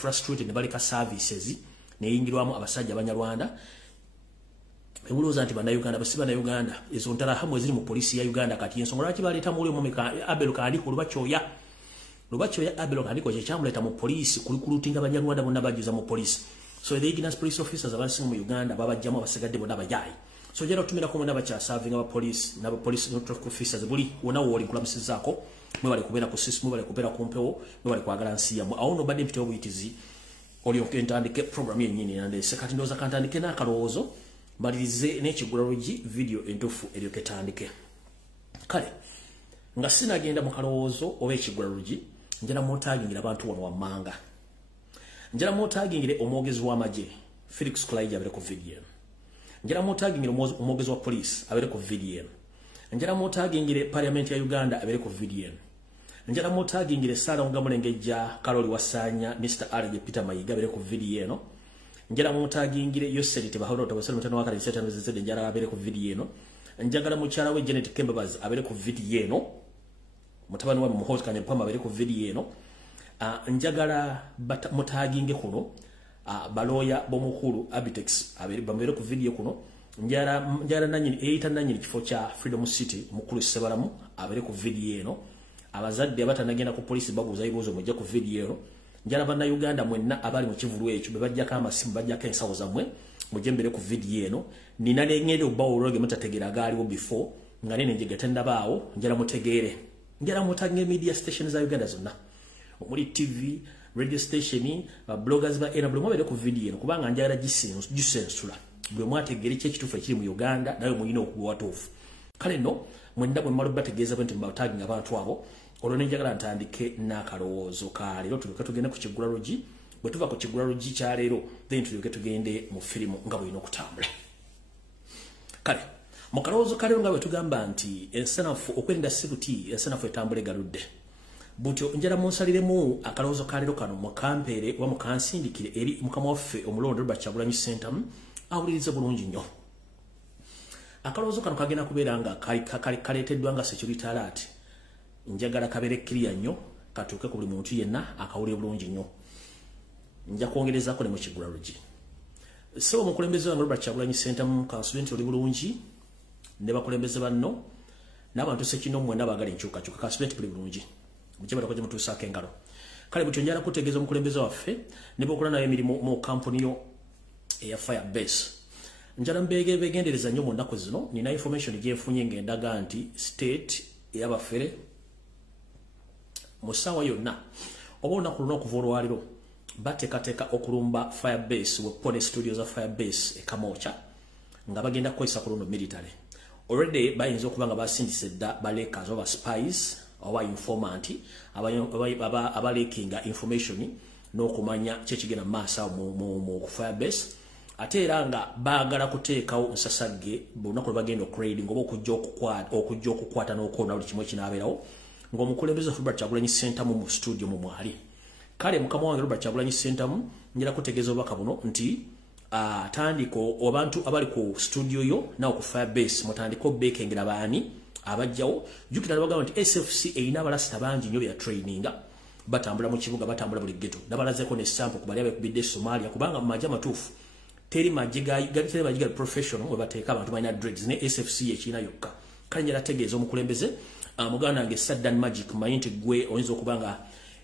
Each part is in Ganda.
frustrated ne baleka services ne yingirwamu abasajja abanyarwanda ebuloza nti bana Uganda basiba na Uganda izo ntara hamwe ziri mu polisi ya Uganda kati ensonga lwaki baleta muri omumeka Abel kandi kulubacyoya Abel kandi ko kyamuleta mu polisi kulikurutinga abanyarwanda bonna bagiza mu polisi so the ignorant police officers abasinga mu Uganda babajjamu abasigadde bonna bajayi so jera tumira ko mwana bacha serving aba police na police traffic officers buli wona woli kulamusizako mwe bali kubera ku system bali kubera ku mpewo mwe bali kwagala nsiya mu awo no badi mpito obuyitizi oli okentandike program yennyini nande sekati ndoza kantandike na kalowoozo balirize n'ekigulalogi video entufu eryoketandike kale nga sinagenda mu kalowoozo oba ekigulalogi njala mutagingira abantu wano wammanga njala mutagingire omwogezi w'amagye Felix Kulaija abere ku video njala mutagingire omwogezi wa police abere ku video njala mutagingire parliament ya Uganda abere ku video njala mutagingire Sara Mugamulengejja Karoli Wasanya Mr. R.J. Peter Mayiga abere ku video eno njala mutagingire Yoselite bahoro tabasala mutano wakati setano zezede njala abere ku video eno njagala mukyala we Janet Kembabaz abere ku video eno mutabani wa muhozi kanye pamba abere ku video eno njagala mutaginge kuno baloya bomukuru Abitex abere bambere ku video kuno njara nanyini eita nanyini kifo kya Freedom City mukuru Sebalamu abere ku video eno abazadde abatanagenda ku police babuza ibuzo mujja ku video eno njala bana Uganda mwenna abali mu kivulu ekyo bebajja kama simu bajja kensawo zamwe mujembere ku video eno nina ngende obawo roge mutategera galiwo before nganene njegetenda bawo njala mutegere njala mutange media stations za Uganda zonna omuli TV radio station bloggers ba era bwe mwabere ku video eno kubanga njala gisensula bwe mwategere kye kitufu ekiri mu Uganda nayo muyina okuwa tofu kale no mwenda bwe malo bategeza bwe ntimba tagging abantu abo olone njagala ntandike nakalowoozo ka leero tuluka tugende ku kigulalogi bwe tuva ku kigulalogi kya leero then tuluke tugende mu firimu nga bwe inokutambula kale mu kalowoozo ka leero nga bwe tugamba nti ensanafu okwenda sibuti ensanafu etambule galudde butyo njala munsaliremu akalowoozo ka leero kano mukampeere wa mukansindikire eri mukama waffe omulondo Robert Kyagulanyi Center awuliriza bulungi nnyo akalowoozo kano kagenda kubeera nga kaleeteddwa nga security alert njagala kabere clear nnyo katuuke ku buli muntu yenna akawulire bulungi nnyo nja kwongerezako ne mu kigulalogi so omukulembeze wa Robert Kyagulanyi Center mu consultant oli bulungi ne bakulembeze banno n'abantu sekino mwena baagala enkyukakyuka consultant buli bulungi mukibala ko mutuusaako engalo kale butyo njala kutegeeza omukulembeze waffe ne bakola nayo emirimu mu kampuni yo eya Firebase njala begendereza nnyo mu nnaku zino nina information gyenfunye ng'endaga nti state eyabafere musawa yonna oba olunaku luno okuva olwaliro bateekateeka okulumba Firebase wepone studio za Firebase ekamocha nga bagenda kukozesa ku luno military already bayinza okuba nga basindise dda balekers oba spies oba informant abalekinga information n'okumanya kyekigenda mu maaso mu Firebase ate era nga baagala kuteekawo nsasagge bulunaku lwe bagenda okrading oba okujja okukwata n'okwona buli kimu ekinaabeerawo ng'omukulembeze Robert Kyagulanyi Center mu studio mu mwali kale mukama wange Robert Kyagulanyi Center njala kutegeeza obubaka buno nti tandiko abantu abali ku studio yo nawo ku Firebase mutandiko bekengera baani abajjawo jukira bagamba nti SFC erina abalasita bangi nnyo bya traininga batambula mu kibuga batambula buli ghetto nabalazeko ne sample kubali abekubidde Somalia kubanga mu majja matuufu teri majiga gateri majiga professional we bateeka abantu balina dreads ne SFC ekina yokka kale njala tegeeza omukulembeze muganda nge Sadan Magic mayinti gwe oyinza okubanga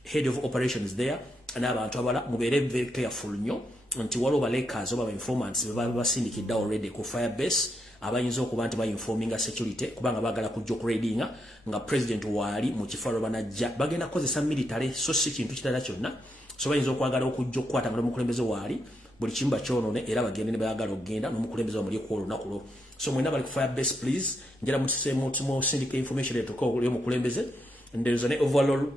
head of operations there n'abantu abala mubeere very careful nnyo nti waliwo balekers oba informants baba basindikidde already ku Firebase abayinza okuba nti bayinforminga security kubanga baagala kujja okuradinga nga president waali mu kifalo banajja bagenda kukozesa military so si kintu kitala kyonna so bayinza okwagala okujja okukwata nga n'omukulembeze waali buli kimba kyonone era bagende ne bayagala okugenda n'omukulembeze wamuli ku olunaku lwo so mwena bali ku Firebase please njala mutisemu syndicate information etuko oli omukulembeze ndezo ne overall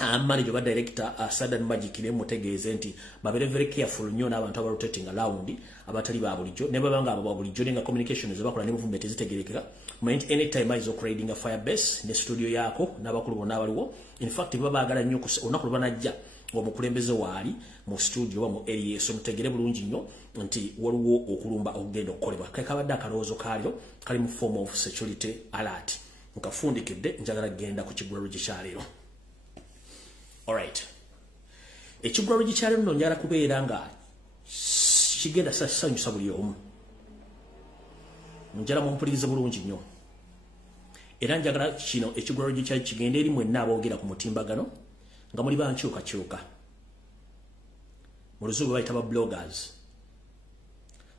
manager ba director Sadan Magic ne mutegeeze nti babere very careful nnyo n'abantu aba rotating around abatali ba bulijjo ne babanga abo ba bulijjo nga communications bakola ne movement zitegerekeka mind anytime izo creating a Firebase ne studio yako n'abakulu bonna abaliwo in fact babagala nnyo onaku banajja omukulembeze waali mu studio mu area so mutegere bulungi nnyo nti waliwo okulumba okugenda okukolebwa kakabadde akalowoozo kaaliro kali mu form of security alert nkafundikidde njagala genda ku kigulalogi kya leero. Alright. Ekigwaro gikyali nno njala kubeera nga kigenda sanyusa buli omu. Njala mumpulirize bulungi nnyo. Era njagala kino ekigwaro gikyali kigenda eri mwenna aboogera ku mutimbagano nga muli bankyukakyuka. Mu Luzungu bayita ba bloggers.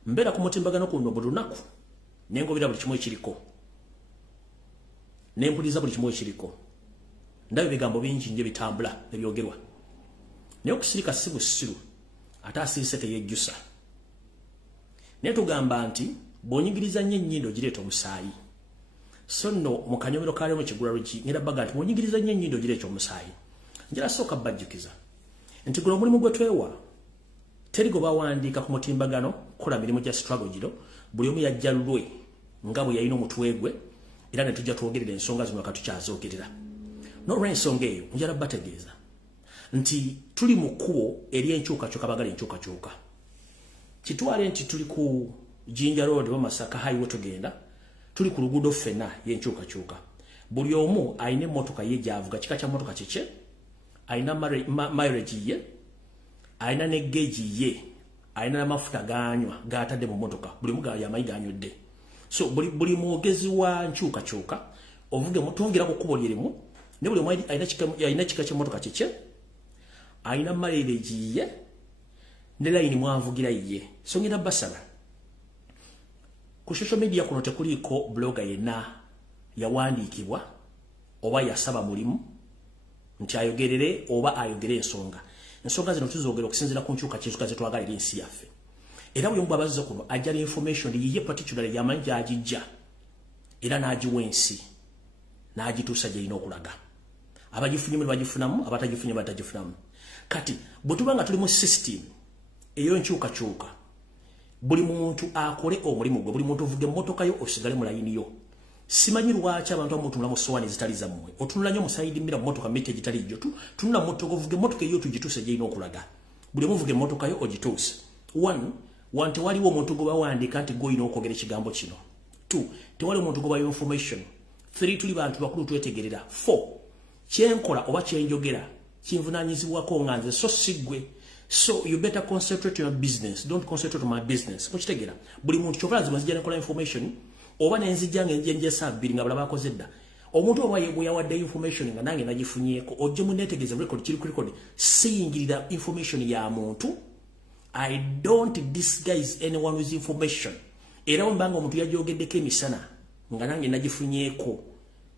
Mbeera ku mutimbagano kuno buli lunaku nengobera buli kimu ekiriko. Nempuliriza buli kimu ekiriko. Ndabe bigambo bingi nje bitambula ebyogerwa. Naye okusirika si busiru ate asirise teyejjusa. Naye tugamba nti bw'onyigiriza nnyo ennyindo gireeta omusaayi. So nno mu kanyomero kaalimu ekigularo ngenda baga nti bw'onyigiriza nnyo ennyindo gireeta omusaayi. Njala sooka bajjukiza nti guno omulimu gwe twewa teri gwe bawandiika ku mutimbagano kola mirimu gya struggle giro buli omu yajja lulwe nga bwe yalina omutwe gwe era ne tujja twogerera ensonga zino katukyazoogerera. N'olw'ensonga eyo njala bategeeza nti tuli mu kkubo ery'enkyukakyuka bagala enkyukakyuka. Kitwale nti tuli ku Jinja Road wa Masaka highway tugenda tuli ku luguudo ffenna y'enkyukakyuka. Buli omu ayina emmotoka ye gy'avuga kika kya mmotoka kiki ayina mileage ye ayina ne gauge ye ayina n'amafuta ganywa g'atadde mu mmotoka buli omu y'amayi ganywedde. So buli mwogezi wa nkyukakyuka ovuge mutongera ku kkubo lyerimu ne buli omu ayina kika ky'emmotoka kiki ayina mileage ye ne layini mwavugira ye. So ngenda basala ku social media kuno tekuliko blogger yenna yawandiikibwa oba yasaba mulimu nti ayogerere oba ayogere ensonga zino tuzoogera okusinziira ku nkyukakyuka ze twagala eri ensi yaffe. Era buli omu abazze kuno ajja information yiye particularly yamanyi gy'agijja era n'agiwa ensi n'agituusa gy'erina okulaga. Abagifunyemu ne bagifunamu abatagifunye batagifunamu. Kati bwe tuba nga tuli mu system ey'enkyukakyuka buli muntu akole omulimu gwe buli muntu ovuge emmotoka yo osigale mu layini yo. Simanyi lwaki abantu abamutunula mu sowaani zitali zammwe otunula nnyo mu sayidi mmira mu mmotoka mite gitali jjo tunula mmotoka ovuge emmotoka eyo tugituuse gy'erina okulaga. Buli omu ovuge emmotoka yo ogituuse. 1 tewaliwo omuntu gwe bawandiika nti gw'olina okwogera ekigambo kino. 2 tewaliwo omuntu gwe bayo information. 3 tuli bantu bakulu twetegerera. 4 kyenkola oba kyenjogera kinvunaanyizibwako nga nze so siggwe. So you better concentrate on your business. Don't concentrate on my business. Mukitegera buli muntu kyova lazima nzija nekola information oba nenzijja ngenje sabbiri nga balaba akoze dda. Omuntu oba bwe yawadde information nga nange nagifunyeeko ojje muneetegeeza record kiri ku record siyingirira information ya muntu. I don't disguise anyone with information. Era mbanga omuntu yajoogeddeko emisana nga nange nagifunyeeko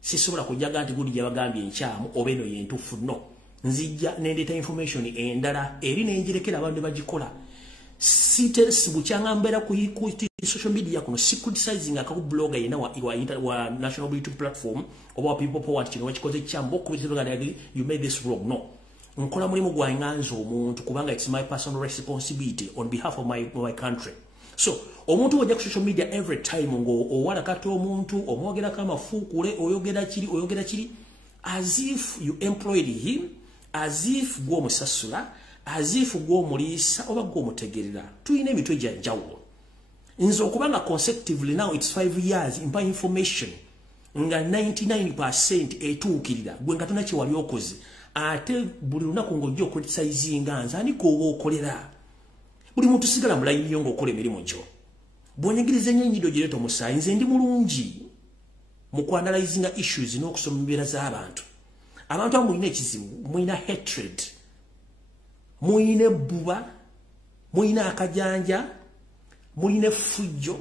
sisobola kujaga nti guli gyabagambye enkyamu oba eno yentuufu no. Nzijja nendeeta information endala eri nenjirekera abantu bagikola. Sibukyanga mbeera ku social media kuno si criticizing akaku blogger yena wa national YouTube platform oba people power kino wakikoze kyambo okubitira nga you made this wrong. No. Nkola mulimu gwanganza omuntu kubanga it's my personal responsibility on behalf of my country. So omuntu ojja ku social media every time ngo owala kati omuntu omwogerako amafuukule oyogera kiri as if you employed him, as if gw'omusasula, as if gw'omuliisa oba gw'omutegerera. Tuyina emitwe gya njawulo. Nze okubanga consecutively now it's 5 years mpa information nga 99% etuukirira gwe nga tona kyewali okoze ate buli lunaku ng'ojja okulitisayizinga nze ani kooba okolera. Buli muntu sigala mu layini yo ng'okola emirimu gyo. Bw'onyigiriza ennyo ennyindo gireeta omusaayi nze ndi mulungi mu kuanalyzinga issues n'okusoma embeera z'abantu. Abantu abo mulina ekizibu, mulina hatred, mulina ebbuba, mulina akajanja, mulina effujjo,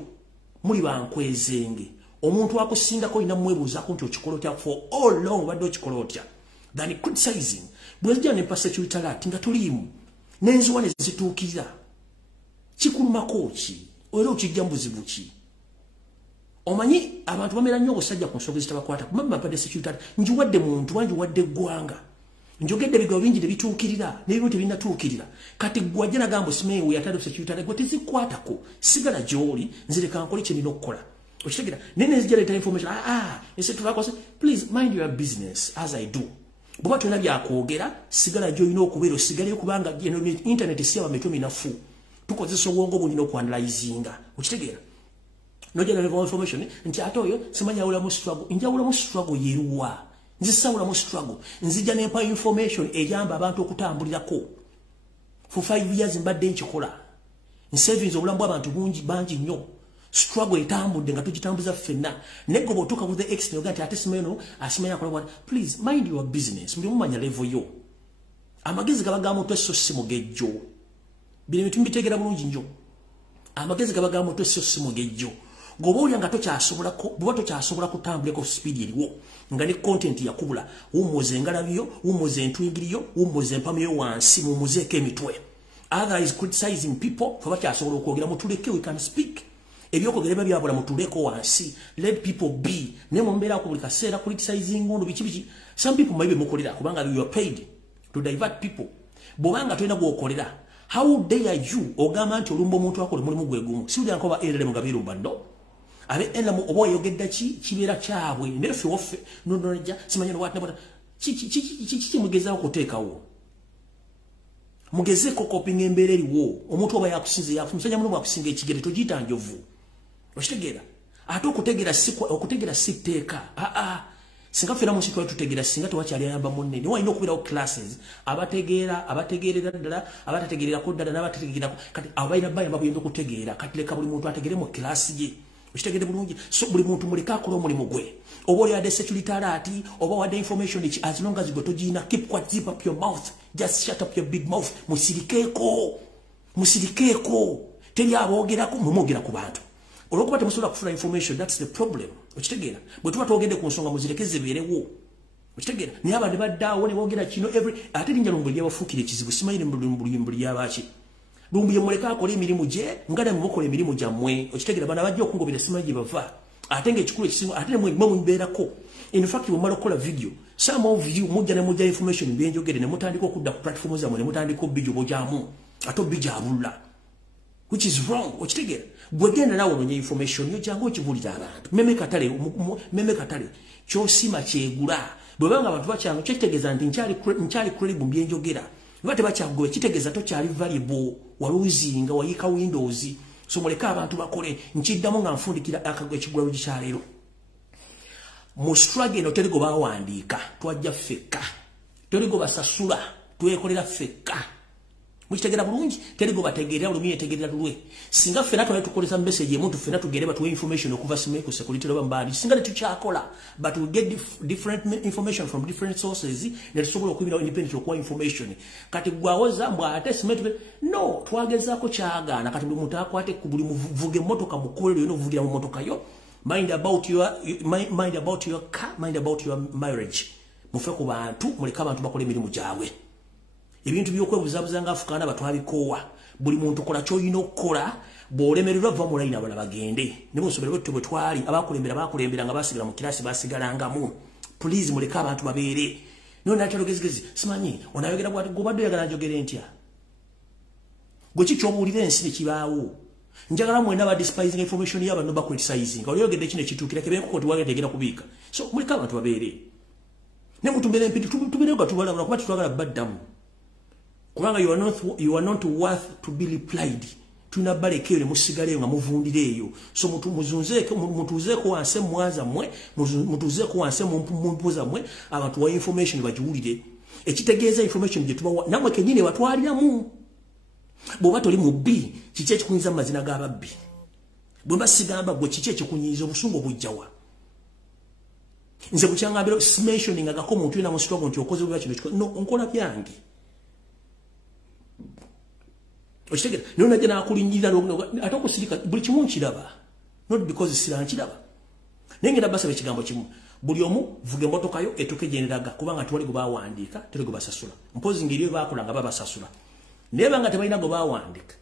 muli bankwezenge. Omuntu akusingako olina mwebuuzaako nti okikola otya for all long obadde okikola otya. Than criticizing. Bwe nzija ne mpasa eky'olutalaati nga tuliimu n'enzuwa ne zituukirira. Kikulumako ki? Era okijja mu buzibu ki? Omanyi abantu bamera nnyo obusajja ku nsonga ezitabakwata kumamba mpadde security njiwadde muntu wanjiwadde eggwanga njogedde ebigambo bingi nebituukirira n'ebimu tebinatuukirira kati gwajja nagamba simeewe yatadde security gwe tezikwatako sigala gy'oli nzireka nkole kye nina okukola okitegera naye nenzija leeta information ese tubakose please mind your business as I do bw'oba tolina byakwogera sigala gy'olina okubeera osigaleyo kubanga internet si abametwe minafu tukozesa obwongo bulina okuanalyzinga okitegera no general information nti ate oyo simanyi awulamu struggle njawulamu struggle yeruwa nzisawulamu struggle nzija nempa information eyamba abantu okutambulirako for 5 years mbadde nchikola savings obulamu bw'abantu bangi nnyo struggle etambudde nga tugitambuza ffenna nego botuka ku the extent ogati ate simeno asimanya kola bwana please mind your business muli mumanya level yo amagezi gabaga mutwe so simugejjo bino bitu mbitegera bulungi nnyo amagezi gabaga mutwe so simugejjo gobolya nga tokyasobola ko bwo tokyasobola kutambula ko speed eriwo nga ne content yakubula umuze ngalabiyo umuze ntwingiriyo umuze mpamiyo wansi mumuzeke emitwe others criticizing people for bakyasobola okwogera mutuleke we can speak ebyokogereba byabula mutuleko wansi let people be ne mumbera ko buli kaseera criticizing ngondo bichi some people maybe mukolera kubanga you are paid to divert people bobanga toina gwokolera how dare you ogamba nti olumbo omuntu akole mulimu gwegumu si uli ankoba erere mugabiru bando abe ela mu obo yogedda kibera kyabwe nefe ofe nonja simanya what nabota chi mugeza okuteekawo mugezeko coping embereri wo omuntu oba yakusinze yakumusanya muno akusinga ekigere togita njovu okitegera ate okutegera siteeka singa fera musi twa tutegera singa twakyali ayamba munne ni wayino okubira classes abategerera ddala abatategerera ko ddala n'abategerera kati abayina bayamba buyendo kutegeera kati leka buli muntu ategere mu class ye okitegere bulungi so buli muntu muleka akola omulimu gwe oba oli ade security alert oba wadde information as long as you got to keep quiet, zip up your mouth, just shut up your big mouth. Musirikeeko teri abogerako mumogera ku bantu olwokuba temusobola kufuna information. That's the problem. Okitegera bwe tuba twogedde ku nsonga muzireke zibeerewo okitegera naye abandi baddaawo ne boogera kino ate linnya Lumbuye lyabafuukira ekizibu simayire mbuli yabaki Lumbuye muleka akola emirimu gye nga namwe mukola emirimu gyammwe okitegera bana bajja okungobera simanyi gye bava ate ng'ekikulu ekisinga ate nemwe mubeerako. In fact bwemala okukola video some of you mujja ne mujja information byenjogere ne mutandika okudda ku platform zammwe ne mutandika obijjo bojaamu ate obijja abula which is wrong. Okitegera bwegenda nawe ononye information yo jangu okibulira abantu meme katale kyosima kyegula bwebanga abantu bakyanga kyekitegeza nti nkyali credible byenjogera bate bakyagoye kitegeeza tokyali valuable waluzinga wayika windows so muleka abantu bakole nkiddamu nga nfundikira akagwe ekigwalo gikyaleero mu struggle no terigo bawandiika twajja ffekka terigo basasula twekolera ffekka mukitegera bulungi terigo bategeera olumye tegeera lulwe singa ffena twali tukolesa message emuntu ffena tugere batuwe information okuva simeku security loba mbali singa tukyakola but we get different information from different sources ne tusobola okubira independent okuwa information kati gwawoza mbwa ate simetu no twagezaako kyagaana kati buli muntu akwate ku buli muvuge motoka mukolero yo novugira mu motoka yo mind about your car, mind about your marriage. Mufe ku bantu muleka abantu bakola emirimu gyabwe ebintu by'okwebuzabuza nga afukana batwabikowa buli muntu kola ky'olina okukola bw'olemererwa va mu layini abalala bagende ne musoberwa bwe twali abakulembera nga basigala mu kirasi basigalangamu. Please muleka abantu babeere nona atalogezigezi simanyi onayogera bwati gobadde oyagala njogere ntya gwe kiky'obuulira ensi ne kibaawo njagala mwena ba despising information yaba no ba criticizing oliyogedde kino kitukira kebeko ko tuwagetegera kubiika so muleka abantu babeere ne mutumbere empiti tubere ko tubalabula kuba tutwagala baddamu kubanga you are not worth to be replied tuna baleke ne musigaleyo nga muvundireyo so mutuzeeko wanse mwaza mwe mutuzeeko wanse mumpuza mwe abantu wa information bajiwulire ekitegeeza information gye tubawa namwe kenyine watwaliramu bwoba toli mu B kiki ekikunyiza mu mazina g'ababbi bwe basigamba gwe kiki ekikunyiza obusungu obujjawa nze kukyangambira mentioning agako muntu yina mu struggle nti okoze bwa kino no onkola byange okitegera naye najja n'akulinnyirira ate okusirika buli kimu nkiraba not because sira nkiraba naye ngenda basaba ekigambo kimu buli omu vuga emmotoka yo etuke gyenderaga kubanga tewali gwe bawandiika teri gwe basasula mpozi ngeri bakola nga babasasula naye banga tebalina gwe bawandiika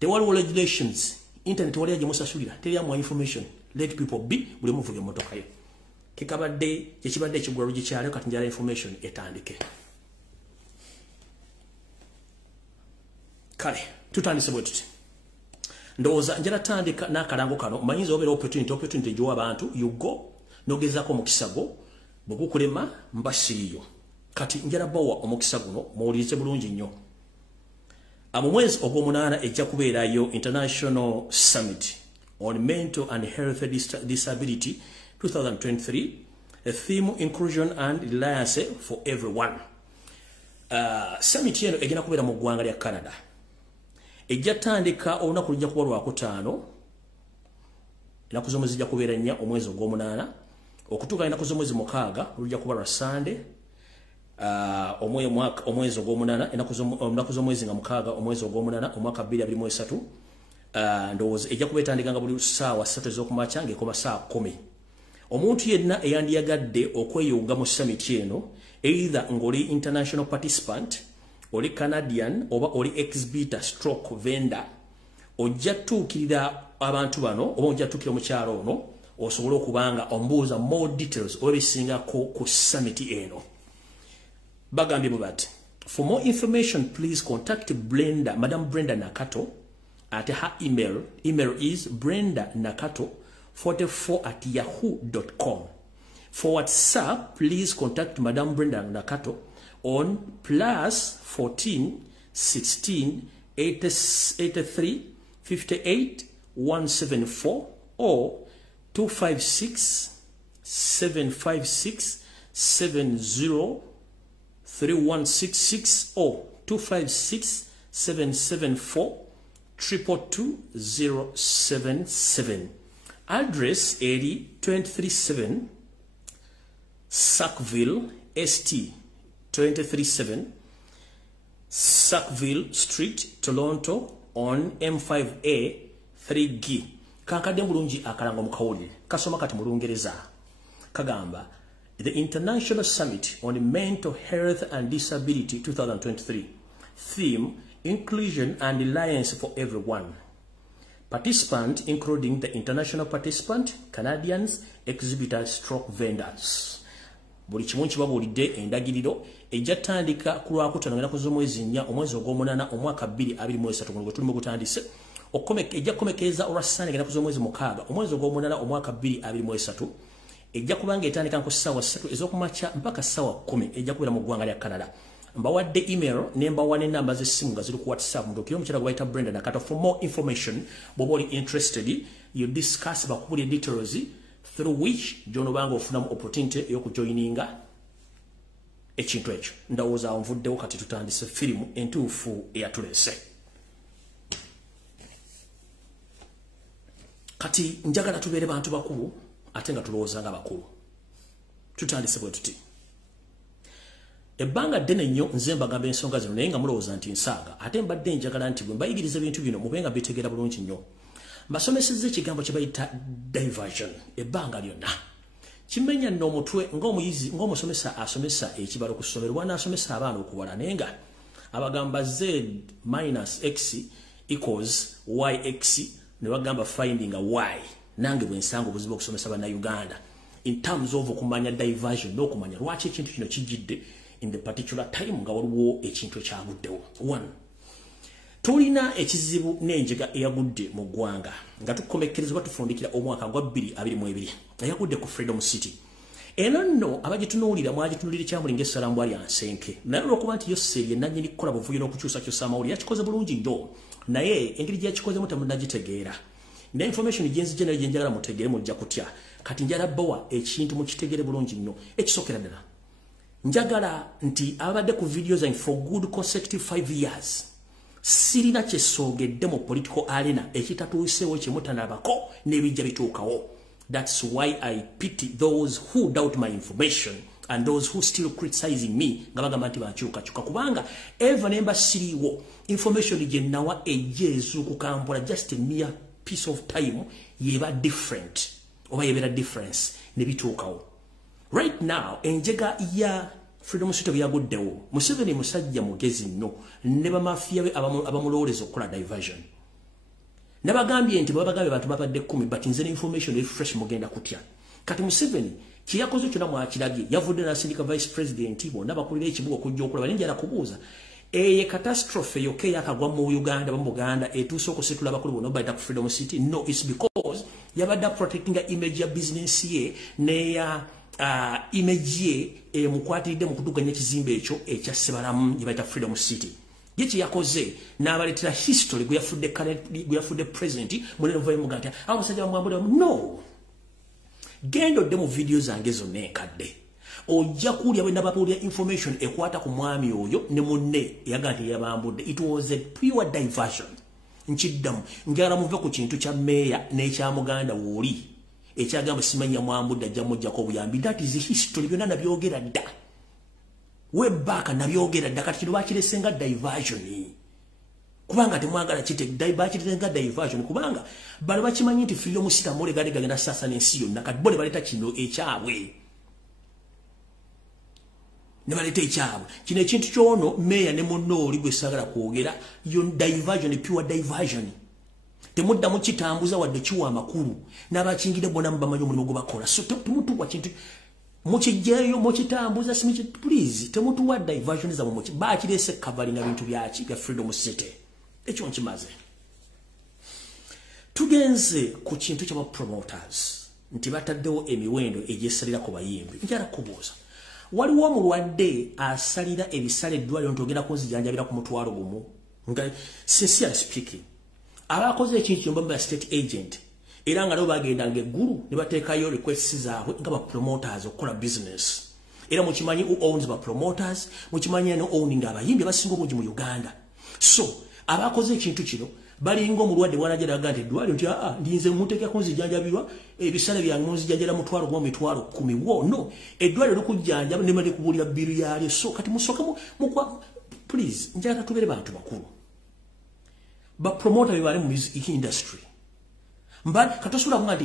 tewaliwo regulations internet wali gye musasulira teriamu information let people be buli omu vuga emmotoka yo kikabadde kyekibadde ekigwalo gikyalo kati njala information etandike kale tutandise bwe tuti ndowooza njala tandika n'akalango kano manyinza obeera opportunity gyowa abantu you go nogezaako omukisa gwo bwe gukulema mbasiriyo kati njala bawa omukisa guno muwulirize bulungi nnyo mu mwezi ogw'omunaana ejja kubeerayo international summit on mental and health disability 2023 a theme inclusion and reliance for everyone. Summit yeno egenda kubeera mu ggwanga lya Canada ejja tandika olunaku lujja kuba lwakutaano ennaku z'omwezi zijja kubeera 4 omwezi ogw'omunaana okutuuka ennaku z'omwezi 6 lujja kuba lwa Sunday omwezi ogw'omunaana ennaku z'omwezi nga 6 omwezi ogw'omunaana omwaka 2023 ndowooza ejja kuba etandikanga buli ssaawa 3 ez'okumakya ng'ekoma ssaawa 10 omuntu yenna eyandiyagadde okweyunga mu summit eno either ng'oli international participant oli Canadian oba oli exhibitor stroke vendor ojja tuukirira abantu bano oba ojja tuukirira mu kyalo ono osobola okubanga ombuuza more details oba ebisingako ku summit eno bagambye bati for more information please contact Madam Brenda Nakato at her email is brendanakato44@yahoo.com. For WhatsApp, please contact Madam Brenda Nakato on +14 16 83 58 174 or 256 756 70 3166 or 256 774 222 Address 237 Sackville ST 237 Sackville Street, Toronto on M5A 3G. Kankadde bulungi akalango mukawulire kasoma kati mu Lungereza kagamba the International Summit on Mental Health and Disability 2023 theme Inclusion and Alliance for Everyone. Participant including the international participant, Canadians, exhibitors, stroke vendors. Buli kimu kibabulidde endagiriro ejja tandika ku Lwakutaano ennaku z'omwezi 4 omwezi ogw'omunaana omwaka 2023 gwe tulimo gutandise ejja kukomekereza olwa Sunday ennaku z'omwezi 6 omwezi ogw'omunaana omwaka 2023 ejja kubanga etandika ku ssaawa 3 ez'okumakya mpaka ssaawa 10 ejja kubeera mu ggwanga lya Canada. Mbawadde email ne mbawa n'ennamba z'essimu nga ziri ku WhatsApp mutokiro omukyala gwe bayita Brenda Nakato. For more information bw'oba oli interested you discuss bakubulya details through which jonobanga ofunamu opportunity ey'okujoininga ekintu ekyo. Ndowooza nvuddewo kati tutandise firimu entuufu eyatulese. Kati njagala tubeere bantu bakulu ate nga tulowooza nga bakulu. Tutandise bwe tuti. Ebbanga ddene nnyo nze mbagamba ensonga zino naye nga mulowooza nti nsaaga ate mbadde njagala nti bwe mbayigiriza ebintu bino mube nga bitegeera bulungi nnyo. Mbasomesezza ekigambo kye bayita diversion ebbanga lyonna. Kimenya nno omutwe ng'omuyizi ng'omusomesa asomesa ekibalo ku ssomero wanaasomesa abaana okuwala naye nga abagamba z minus x equals yx ne bagamba finding a y. Nange bwe nsanga obuzibu okusomesa bannayuganda in terms of okumanya diversion n'okumanya lwaki ekintu kino kijjidde in the particular time nga waliwo ekintu ekyaguddewo. 1. Tulina ekizibu n'enjega eyagudde mu ggwanga nga tukomekerezebwa tufundikira omwaka gwa 2022 eyagudde ku Freedom City. Eno nno abagitunuulira mwagitunuulira ekyamulinga essalambwa lya nsenke naye olw'okuba nti yo seeri ennannyini kukola buvuyo n'okukyusakyusa amawulire yakikoze bulungi nnyo naye engeri gyeyakikozemu temunnagitegeera. Ne information gyenzi nayo gyenjagala mutegeere mujja kutya kati njala bbawa ekintu mukitegeere bulungi nnyo. Ekisookera ddala njagala nti abadde ku video zange for good consecutive 5 years sirina kyesoogedde mu political arena ekitatuuseewo kyemutanabako n'ebijja bituukawo. That's why I pity those who doubt my information and those who still criticizing me nga bagamba nti bankyukakyuka kubanga eva nemba siriiwo information gye nawa ejja ezuukukambula just a mere piece of time yeba different oba yebeera difference ne bituukawo. Right now enjega ya Freedom City byaguddewo Museveni musajja mugezi nnyo ne bamafiya be abamulowoleza okukola diversion. Nabagambye nti babagambye bantu babadde 10 but nze information refresh mugenda kutya. Kati Museveni kiyakoze kyonna mwakirage yavudde n'asindika vice president bo n'abakulira ekibuga okujja okulaba nenjala kubuuza eye catastrophe yoke yakagwa mu Uganda bamuganda etuusa okusitula abakulu bono bayita ku Freedom City. No, it's because yabadde protecting the image ya business ye ne ya image ye mukwatiridde mu kuduganya ekizimbe ekyo ekya Sebalamu gye bayita Freedom City. Yechi yakoze n'abaleetera history gwe yafudde present munene vuba muganda abasajja bamwambula no gendo demo video zange zonna enkadde ojja kulya bwe nabapulya information ekwata ku mwami oyo ne munne yaga nti yabambudde. It was a pure diversion. nchiddamu njagala muve ku kintu kya meya n'ekya muganda woli ekyagamba simanya mwambudde ajja mujjako obuyambi. That is history. Byonna nabyogera dda webbaaka nabyogera dda kati kino bakiresenga diversion kubanga temwagala bakiresenga diversion kubanga bano bakimanyi nti freedom sita mole gagenda sasa n'ensi yonna kati bo ne baleta kino ekyabwe ne baleta ekyabwe kino ekintu kyono meya ne munno oli gwe sagala kwogera yo diversion pure diversion temudda mu kitambuza wadde kiwa amakulu n'abakingide bona mubamanyi omulimu gwe bakola so temutuwa kintu mukijeyo mukitambuza simichi please temutuwa diversion za muchi bakirese covering ebintu byaki bya freedom city ekyo nkimaze tugenze ku kintu kya promoters nti bataddewo emiwendo egyesalira ku bayimbi njala kubuuza waliwo omulwadde asalira ebisale eddwaliro ntogenda kunzijanjabira ku mutwalo gumu nga sincerely speaking abakoze ekintu kyomba state agent era nga nabo bagenda ngeggulu ne bateekayo requests zaabwe nga ba promoters okukola business era mukimanyi who owns ba promoters mukimanyi no owning abayimbi abasinga obungi mu Uganda so abakoze ekintu kino balinga omulwadde bwanajja agante eddwaliro nti ndinze muteeka kunzijanjabirwa ebisale byange munzijanjala mutwalo gwa mitwalo 10 wo no eddwaliro lukujjanjaba ne bali kubulira biru yalyo so kati musoka mukwa please njagala tubere bantu bakulu ba promoter bali mu music industry mbali katosobola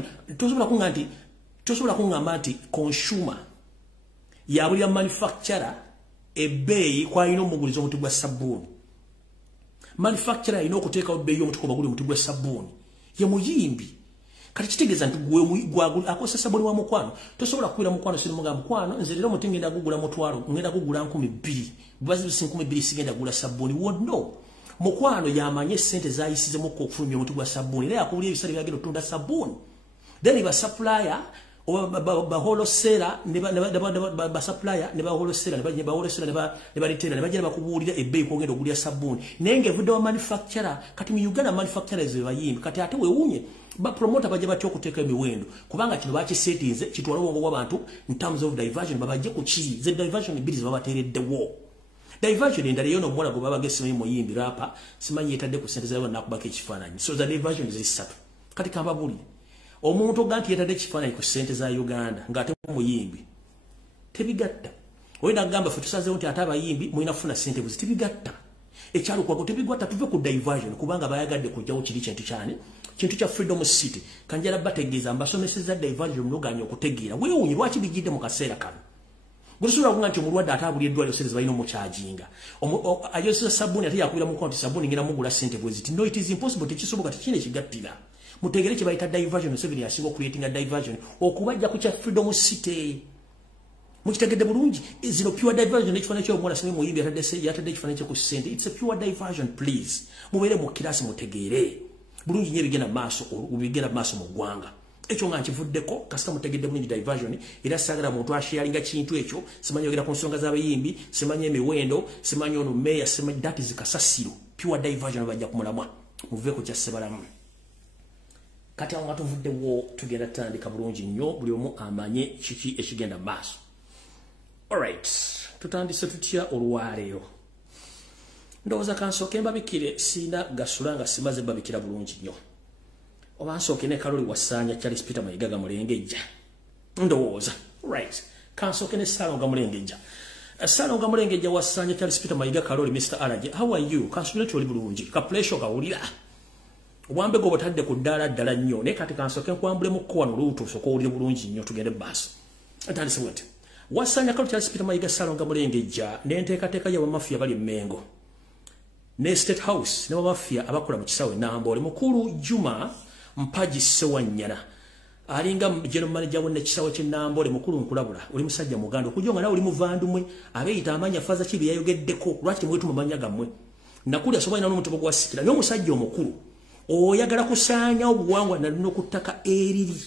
kungamba nti consumer yabulira manufacturer ebbeeyi kwalina omuguliza omuti gwa sabbuuni manufacturer alina okuteeka obbeeyi omuti kwa baguli omuti gwa sabbuuni ye muyimbi kati kitegeeza nti gwagula akozesa sabbuuni wa mukwano tosobola kukwira mukwano siri muga mukwano nze leero omuti ngenda gugula mutwalo ngenda gugula 2,000 bwazi 2,000 sigenda gula sabbuuni wonno mukwano yamanye sente zayisizemu okufulumya omuti gwa sabbuuni era yakubulya ebisale byagenda otunda sabbuuni then ba supplier ba wholesaler ba supplier ne ba wholesaler ne ba wholesaler ne ba retailer ne bajja bakubulira ebbeeyi kwogenda ogulya sabbuuni nenge vudde wa manufacturer kati mu Uganda manufacturers bayimbi kati ate weewunye ba promoter bajja batyo okuteeka emiwendo kubanga kino bakisetinze kitwala obwongo bw'abantu in terms of diversion babajje ku ki ze diversion bills babateereddewo diversion endala yono mwana go baba gesimanyi muyimbi rapa simanyi yetadde ku sente zayo nakubaka ekifaananyi so the diversion is satu kati kamba buli omuntu ganti yetadde ekifaananyi ku sente za Uganda ngate muyimbi tebigatta oyina gamba fe tusazeewo nti ate abayimbi muyina kufuna sente buzi tebigatta ekyalo kwako tebigwatta tuve ku diversion kubanga bayagadde kujjawo kiri kintu kyane kintu kya freedom city kanjala bategeeza mbasomeseza diversion mnoganya okutegeera weewunyi lwaki bijjidde mu kaseera kano Gusura kunganti omulwadde atabuli eddwaliro sente balina omukyajinga ayosesa sabbuuni ate yakubira mu konti sabbuuni ngenda mugula sente bweziti no it is impossible tekisoboka tekine kigattira mutegere kye bayita diversion Museveni yasinga creating a diversion okubajja ku kya freedom city mukitegedde bulungi zero pure diversion ekifaananyi ky'omwana singa muyimbi yatadde ekifaananyi kye ku sente it's a pure diversion please mubeere mu kirasi mutegeere bulungi nnyo ebigenda maaso ubigenda maaso mu ggwanga ekyo nga nkivuddeko kasita mutegedde bulungi diversion era sagala muntu asharinga kintu ekyo simanyi ogera ku nsonga z'abayimbi simanyi emiwendo simanyi ono meya simanyi that is kasasiro pure diversion bajja kumulamwa muveeko kya sebalamu kati awo nga tuvuddewo tugenda tandika bulungi nnyo buli omu amanye kiki ekigenda maaso alright tutandise tutya olwaleero ndowooza kansooke mbabikire sina gasula nga simaze babikira bulungi nnyo obansooke ne Kaloli Wasanya Charles Peter Mayiga Gamulengejja ndowooza right kansooke ne Salonga Mulengejja Salonga Mulengejja Wasanya Charles Peter Mayiga Kaloli Mr. Alaje how are you kansooke tuli bulungi ka pressure kawulira obwambe go botadde ku ddala nnyo ne kati kansooke nkwambule mu kwano luutu soko uli bulungi nnyo tugende basi atandise bwete Wasanya Kaloli Charles Peter Mayiga Salonga Mulengejja n'enteekateeka ya bamafia bali Mengo ne State House ne bamafia abakola mu kisawe Nambole mukulu Juma Mpaji Sewanyana alinga general manager wonna kisawe kye Nambole mukulu nkulabula oli musajja muganda okujonga nawe oli muvandumwe abeeyita amanya faza kibi yayogeddeko lwaki mwetu mumanya gammwe nakuli asobola ina n'omutubo gwa sikira niyo musajja omukulu oyagala kusaanya obuwangwa n'okutaka eriri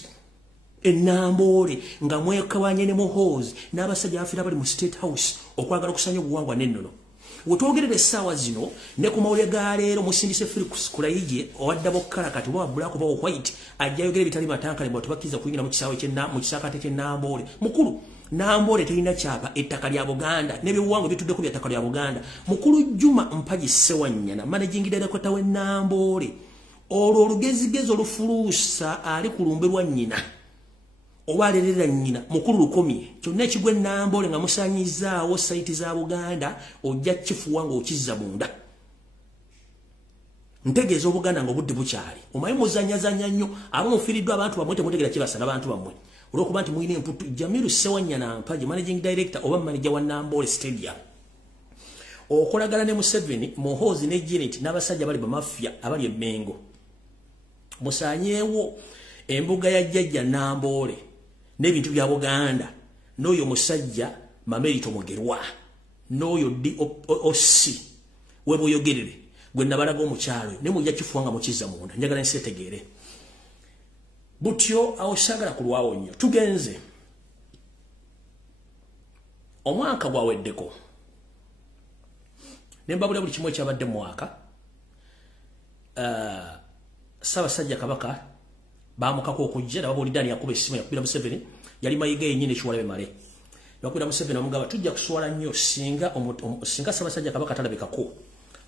Nambole nga mwekawanye ne muhoozi n'abasajja afira bali mu State House okwagala kusaanya obuwangwa n'ennono wetwogerere essaawa zino ne ku mawulire ga leero musindise Felix Kulayije owaddabo kkala kati oba black oba white ajja yogera ebitali matankale bwe tubakkiriza kuyingira mu kisaakate kye Nambole mukulu Nambole terina kyapa ettaka lya Buganda n'ebyobuwangwa bituddeko bya ttaka lya Buganda mukulu Juma Mpaji Sewanyana managing director we Nambole olwo olugezigezo olufuluusa ali ku lumbe lwa nnyina oba alerera nnyina mukulu lukomye kyonna ekigwe Nambole nga musanyizaawo sayiti za Buganda ojja kifuwa ng'okizza munda ntegeeza Obuganda ng'obudde bukyali omaye muzanyazanya nnyo abamufiiriddwa abantu bamwe temutegeera kibasana abantu bammwe olw'okuba nti mulina emputu Jamiru Ssewanyana Mpagi managing director oba manager wa Nambole Stadium okolagana ne Museveni Muhoozi ne Janet n'abasajja bali bamafia abali e Mengo musanyeewo embuga ya jjajja Nambole n'ebintu bya Buganda n'oyo musajja Mamerito Mugerwa n'oyo DOC weboyogerere gwe nabalaga omukyalo ne mujja kifuanga mukizza munda njagala nsetegeere butyo awosagala kulwawo nnyo tugenze omwaka gwaweddeko nembabula buli kimu ekyabadde mu mwaka Ssaabasajja Kabaka bamukako okujja nababulidani yakuba essimu yakubira Museveni yali Mayiga yennyini ekiwalabe male yakubira Museveni omugamba tujja kuswala nnyo singa Ssaabasajja Kabaka talabikako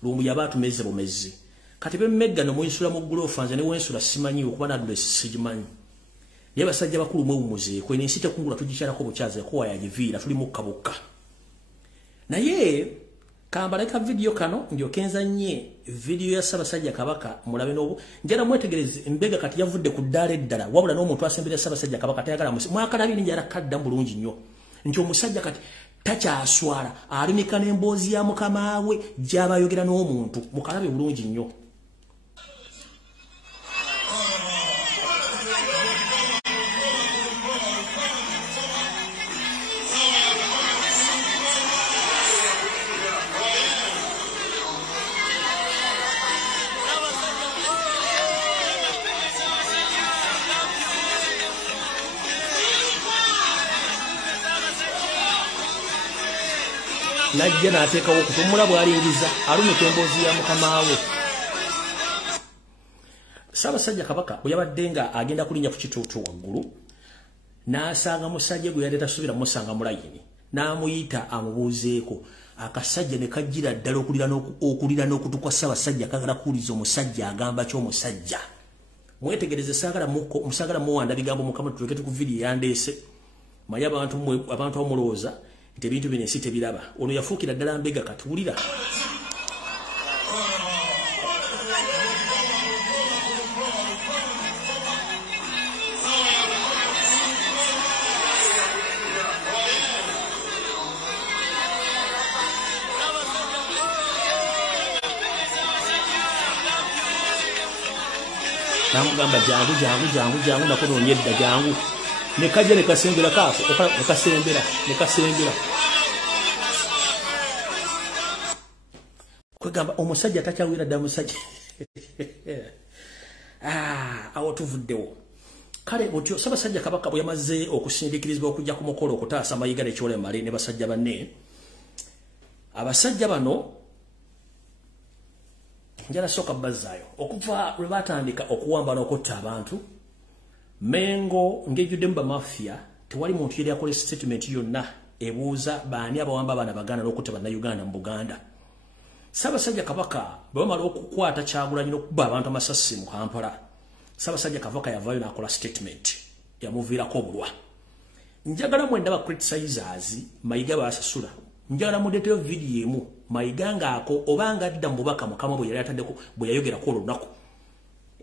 Lumbuye abatumeze bumezi kati bemmegga no munsula mu gulofa nze ne wensula simanyi okuba nadule sijimanyi naye basajja bakulu mwewumuze kwene nsite kungula tugikyalako bukyaze ko wayajiviira tuli mu kabokka naye kambaleka video kano ndio kenza nye video ya Ssaabasajja Kabaka mulabe nobu njala mwetegereze mbega kati yavudde ku ddala eddala wabula n'omuntu asembera Ssaabasajja Kabaka tayagala mwaka nabiri njala kadda bulungi nnyo nti omusajja kati takyaswala alimika n'emboozi ya mukama we gy'abayogera n'omuntu mukalabe bulungi nnyo najja n'ateekawo okutumula bw'alingiza alumika emboozi ya mukama we Ssaabasajja Kabaka bwe yabadde nga agenda kulinnya ku kituutu waggulu n'asanga musajja gwe yali tasubira musanga mu layini n'amuyita amubuuzeeko akasajja ne kajjira ddala okulira n'okutu kwa Ssaabasajja kagala kuwuliza omusajja agamba ky'omusajja mwetegereze musagala muwanda bigambo mukama tuleke ku vidiyo yandeese maye abantu bamulowooza nti ebintu bino ensi tebiraba ono yafuukira ddala mbega katuwulira namugamba jangu nakunoonye edda jangu nekajja nekasembera kaafo nekasembera kwegamba omusajja takyawira dda musajja awo tuvuddewo kale butyo Ssaabasajja Kabaka bwe yamaze okusindiikirizibwa okujja ku mukolo okutaasa Mayiga n'ekyole male ne basajja banne abasajja bano njala soka bazzaayo okuva lwe batandika okuwamba n'okutta abantu Mengo ngejjudde mu bamafia tewali muntu yali akola statement yonna ebuuza baani abawamba abaana Baganda n'okutta bannayuganda mu Buganda Ssaabasajja Kabaka bwe bamala okukwata Kyagulanyi n'okubba abantu amasasi mu Kampala Ssaabasajja Kabaka yavaayo n'akola statement yamuviirako obulwa njagala mwenda ba criticizers Mayiga baasasula njagala mudeteyo video emu Mayiga ngaako obanga adda mu bubaka mukama bwe yali ataddeko bwe yayogerako olunaku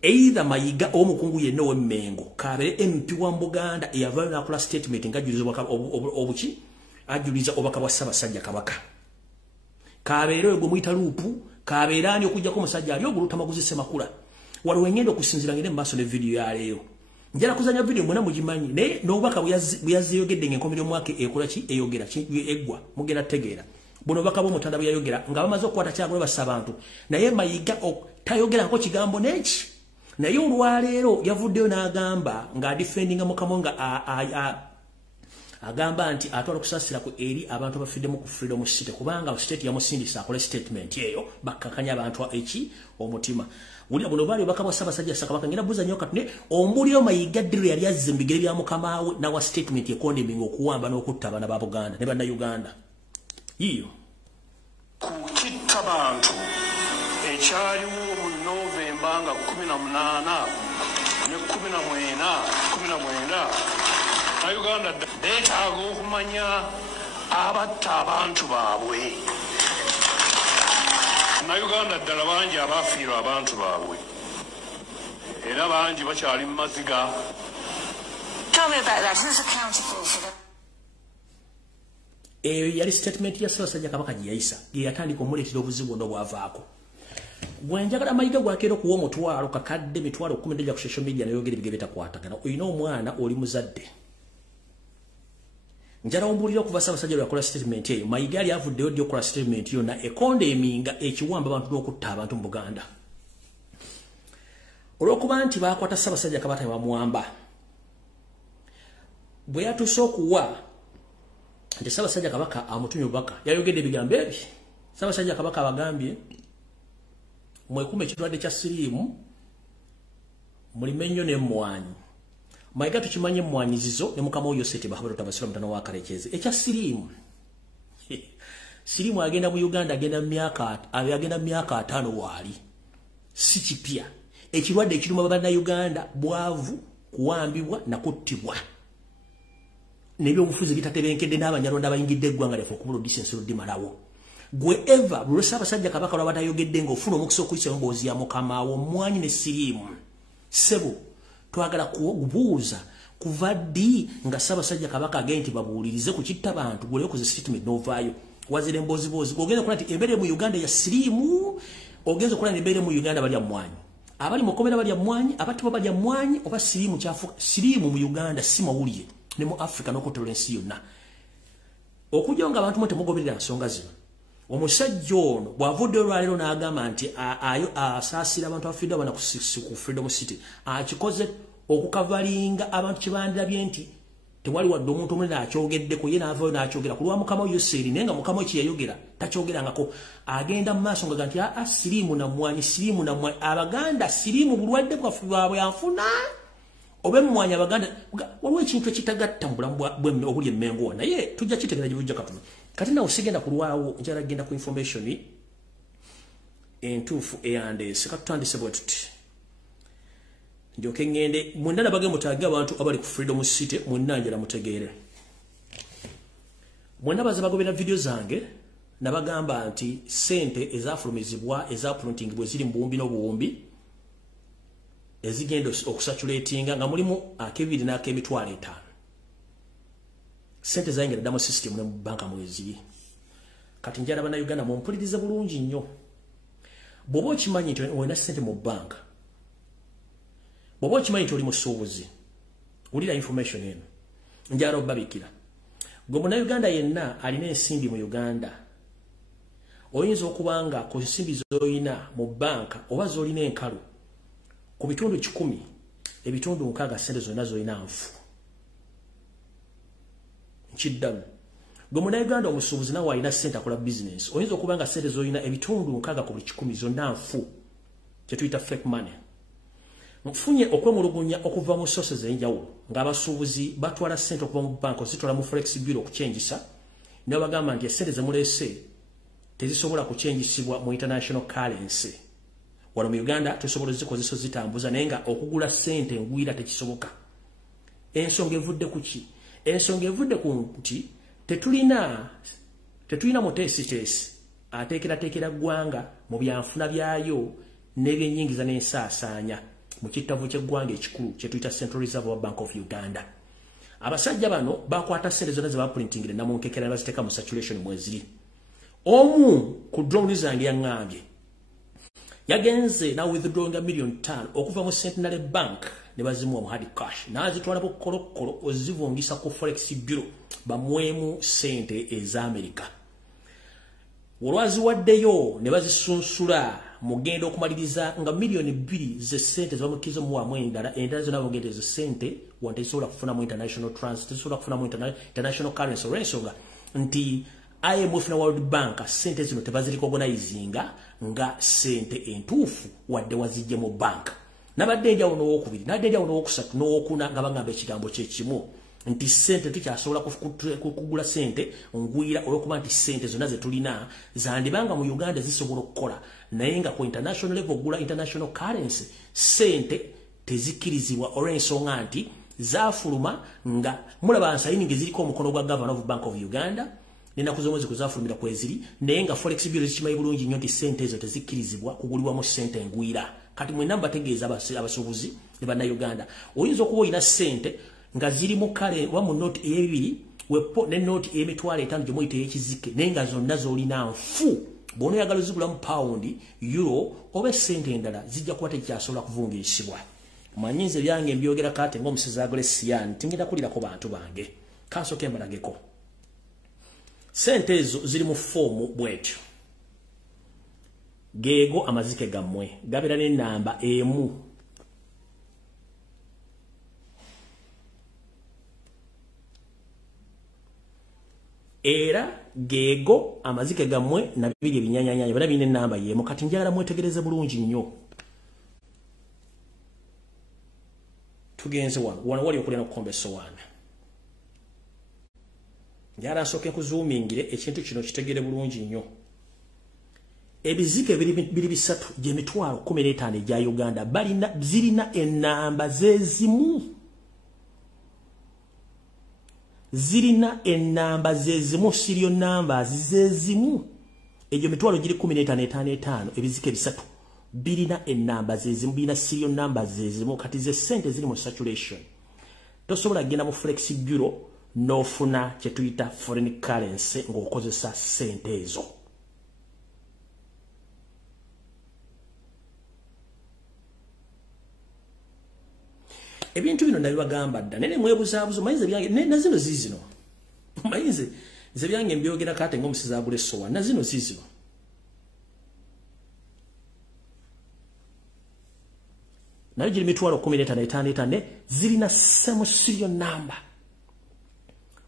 either Mayiga omukungu yenna w'Emmengo Kabere MP wa Buganda eyavaayo n'akola statement ng'ajjuliza obuki ajjuliza obubaka bwa Ssaabasajja Kabaka Kabere oyo gwe muyita luupu Kabere ani okujjako omusajja ali oguluta maguzi Ssemakula waliwo engenda okusinziira ngende mu maaso ne video ya leero njala kuzanya video mwena mugimanyi naye n'obubaka bwe yaziyogedde ng'enkomerero mwaka ekola ki eyogera eggwa mugenda tegeera buno baka bw'Omutanda bwe yayogera nga bamaze okukwata Kyagulanyi bassa abantu naye Mayiga tayogerako kigambo n'eki naye olwaleero yavuddeyo n'agamba ng'adifendinga mukama nga agamba nti atwala okusaasira ku eri abantu abafiddemu ku Freedom City kubanga state yamusindisa akole statement eyo bakkakanya abantu omutima wulira buno baali bakabwa Ssaabasajja Kabaka ngenda buuza nnyo kati ne ombuliro Mayiga ddiro yali azze mu bigere bya mukama we nawa statement ekondeming okuwamba n'okutta abaana ba Buganda ne bannayuganda yiyo kukitta bantu ekyaliwo mu Novemba nga myaka 18 ne 19 Uganda beetaaga okumanya abatta abantu baabwe. Uganda ddala bangi abafiirwa abantu baabwe era bangi bakyali mu Maziga. Tell me about that. Who's accountable for that? Yali statement ya Ssaabasajja Kabaka gye yayisa yatandika omuleetera obuzibu n'obwavaako. Gwenjagala Mayiga gwakera okuwa omutwalo kakadde mitwalo 10 ku social media n'ayogera ebigere bitakwatagana. Oyina omwana oli muzadde. Njala ombulira okuva Ssaabasajja yakola statement eyo. Mayiga yali avuddeyo ddi okola statement yonna ekondeminga ekiwamba abantu n'okutta abantu mu Buganda. Olw'okuba nti baakwata Ssaabasajja Kabaka bamuwamba. Bwe yatuuse okuwa nti Ssaabasajja Kabaka amutumye obubaka yayogedde ebigambo ebyo. Ssaabasajja Kabaka abagambye mwekume ekirwadde kya siriimu mulime nnyo n'emmwanyi. Mayiga tukimanye emmwanyizizo ne mukama oyo sete bahabalo tabasira mutano wa Karekezi. Ekya siriimu siriimu agenda mu Uganda agenda myaka 5 waali si kipya. Ekirwadde ekiruma bannayuganda bwavu kuwambibwa na kuttibwa. Nebyobufuzi bitatebenkedde n'abanyalonda abayingidde eggwanga lyaffe okubula disensi ludimalawo. Gwe eva buli Ssaabasajja Kabaka lwabatayogedde ng'ofuna omukisa okuyisa emboozi ya mukamaawo mmwanyi ne siriimu. Sebo twagala kubuuza kuva ddi nga Ssaabasajja Kabaka agenda nti babuulirize ku kitta bantu gwe lekoze statement n'ovaayo wazira emboozi ogenda okola nti embeera mu Uganda ya siriimu ogenza okola n'embeera mu Uganda balya mmwanyi. Abali mu kkomera balya mmwanyi abattiba balya mmwanyi oba siriimu kyafuuka. Siriimu mu Uganda si mawulire ne mu Africa n'okutola ensi yonna. Okujja nga abantu mwe temugoberera nsonga zino. Omusajja ono bw'avudde olwaleero n'agamba nti asaasira abantu abafiddwa bana ku Freedom City akikoze okukavalinga abantu kye bandirabye nti tewali wadde omuntu omulala akyogeddeko ye n'avaayo n'akyogera ku lwa mukama oyo Yoseri naye nga mukama kye yayogera takyogerangako agenda mu maaso nga nti siriimu na mmwanyi siriimu na mmwanyi Abaganda siriimu bulwadde bwaffe bwabwe anfuna obe mmwanyi Abaganda waliwo ekintu ekitagatta mu bulamu obuli emmengo naye tujja kitegeera gye bujja katono. Kati nawe sigenda kulwawo njala genda ku information entuufu eyandeese katutandise bwe tuti njoke ngende mwendala bage mutaage abantu abali ku Freedom City mwennanjala mutegeere. Mwenda baza bagobera video zange nabagamba nti sente ezafulumizibwa ezaprinting bwe ziri mu buwumbi n'obuwumbi ezigenda okusatulatinga nga mulimu akebiri n'akemitwalo 5. Sente zayingira dda mu system ne mu banka mwezi. Kati njala bana Uganda mumpulirize bulungi nnyo. Bw'oba okimanyi nti olina sente mu banka, bw'oba okimanyi nti oli musuubuzi, wulira information eno njala obabikira. Gwe Munnayuganda yenna alina ensimbi mu Uganda oyinza okuba nga ku nsimbi z'olina mu banka oba z'olina enkalu ku bitundu 10 ebitundu 6 sente zonna z'olina nfu. Chiddamu gwe Munnayuganda omusuubuzi nawe alina sente akola business oyinza okuba nga sente z'olina ebitundu 6 ku buli 10 zonna nfu kye tuyita fake money. Nfunye okwemulugunya okuva mu sources ez'enjawulo ng'abasuubuzi batwala sente okuva mu banka zitwala mu forex bureau okukyengisa ne bagamba nti sente ze muleese tezisobola kuchengisibwa mu international currency. Wano mu Uganda tusobola zikozesa zitambuza naye nga okugula sente ngwira tekisoboka. Ensonga evudde ku ki? Ensonga evudde ku nti tetulina mutesi ateekera ggwanga mu byanfuna byayo n'ebyennyingiza n'ensaasaanya mu kittavu ky'eggwanga ekikulu kye tuyita Central Reserve Bank of Uganda. Abasajja bano bakwata sente zonna ze baprintingire namunkekera ne baziteeka mu saturation mweziri. Omu ku drone zange yaŋŋambye yagenze na withdrawing $1 million okuva mu Centenary Bank ne bazimuwa mu hard cash n'azitwala bukolokolo ozivungisa ku forex bureau bamwemu sente ez'Amerika. Olwaziwaddeyo ne bazisunsula mugenda okumaliriza nga $2 ze sente zabamukizo mu amwe endala zonna bagenda ezo sente wante sola kufuna mu international transit sola kufuna mu international currency olw'ensonga nti IMF na World Bank sente zino tebazirikogonaizinga nga sente entuufu wadde wazijje mu bank. Nabadde njawulo n'owokubiri nadde njawulo n'owokusatu n'owokuna nga bagamba ekigambo kye kimu nti sente tukyasobola kugula sente ngwira olwokuba nti sente zonna ze tulina zandibanga mu Uganda zisobola okukola naye nga ku international level ogula international currency sente tezikirizibwa olw'ensonga nti zafuluma nga mulaba nsayini ngeziriko omukono gwa Governor of Bank of Uganda nenaku zomwezi kuzafulumira kweziri naye nga forex bureau zikimanyi bulungi nnyo nti sente ezo tezikirizibwa kugulibwamu sente ngwira kati mwe namba tegeeza abasuubuzi ne bannayuganda oyinza okuba olina sente nga ziri mu kale wa mu noti ey'ebibiri wepo ne noti ey'emitwalo 5 gy'omuyita ey'ekizike naye nga zonna z'olina nfu bw'onoyagala zigulamu paundi euro oba sente endala zijja kuba tekyasobola kuvungiisibwa manyinze byange mbyogera kate ng'omusezi agole siyani tingenda kulirako bantu bange kansooke mbalageko sente ezo ziri mu foomu bwetyo geego amazike gammwe gabera n'ennamba emu era geego amazike gammwe na bibiri ebinyanyanyanya bana birina ennamba y'emu kati njagala mwetegereze bulungi nnyo tugenze wano wali okulina okukomba essowaani njagala nsooke nkuzuumingire ekintu kino kitegere bulungi nnyo ebizike biri bisatu gy'emitwalo 15 egya Uganda zirina ennamba zezimu zirina ennamba zezimu serial numbers zezimu egyo mitwalo giri 15 ebizike bisatu birina ennamba zezimu birina serial numbers zezimu kati ze sente ziri mu saturation tosobola kugenda mu forex bureau n'ofuna kye tuyita foreign currency ng'okozesa sente ezo ebintu bino nabibagamba dda nene mwebuzaabuzo mayinze byange na zino zizino mayinze ze byange mbyogera kate ng'omusezi agula essowa na zino zizino nayo giri mitwalo 15 zirina same serial number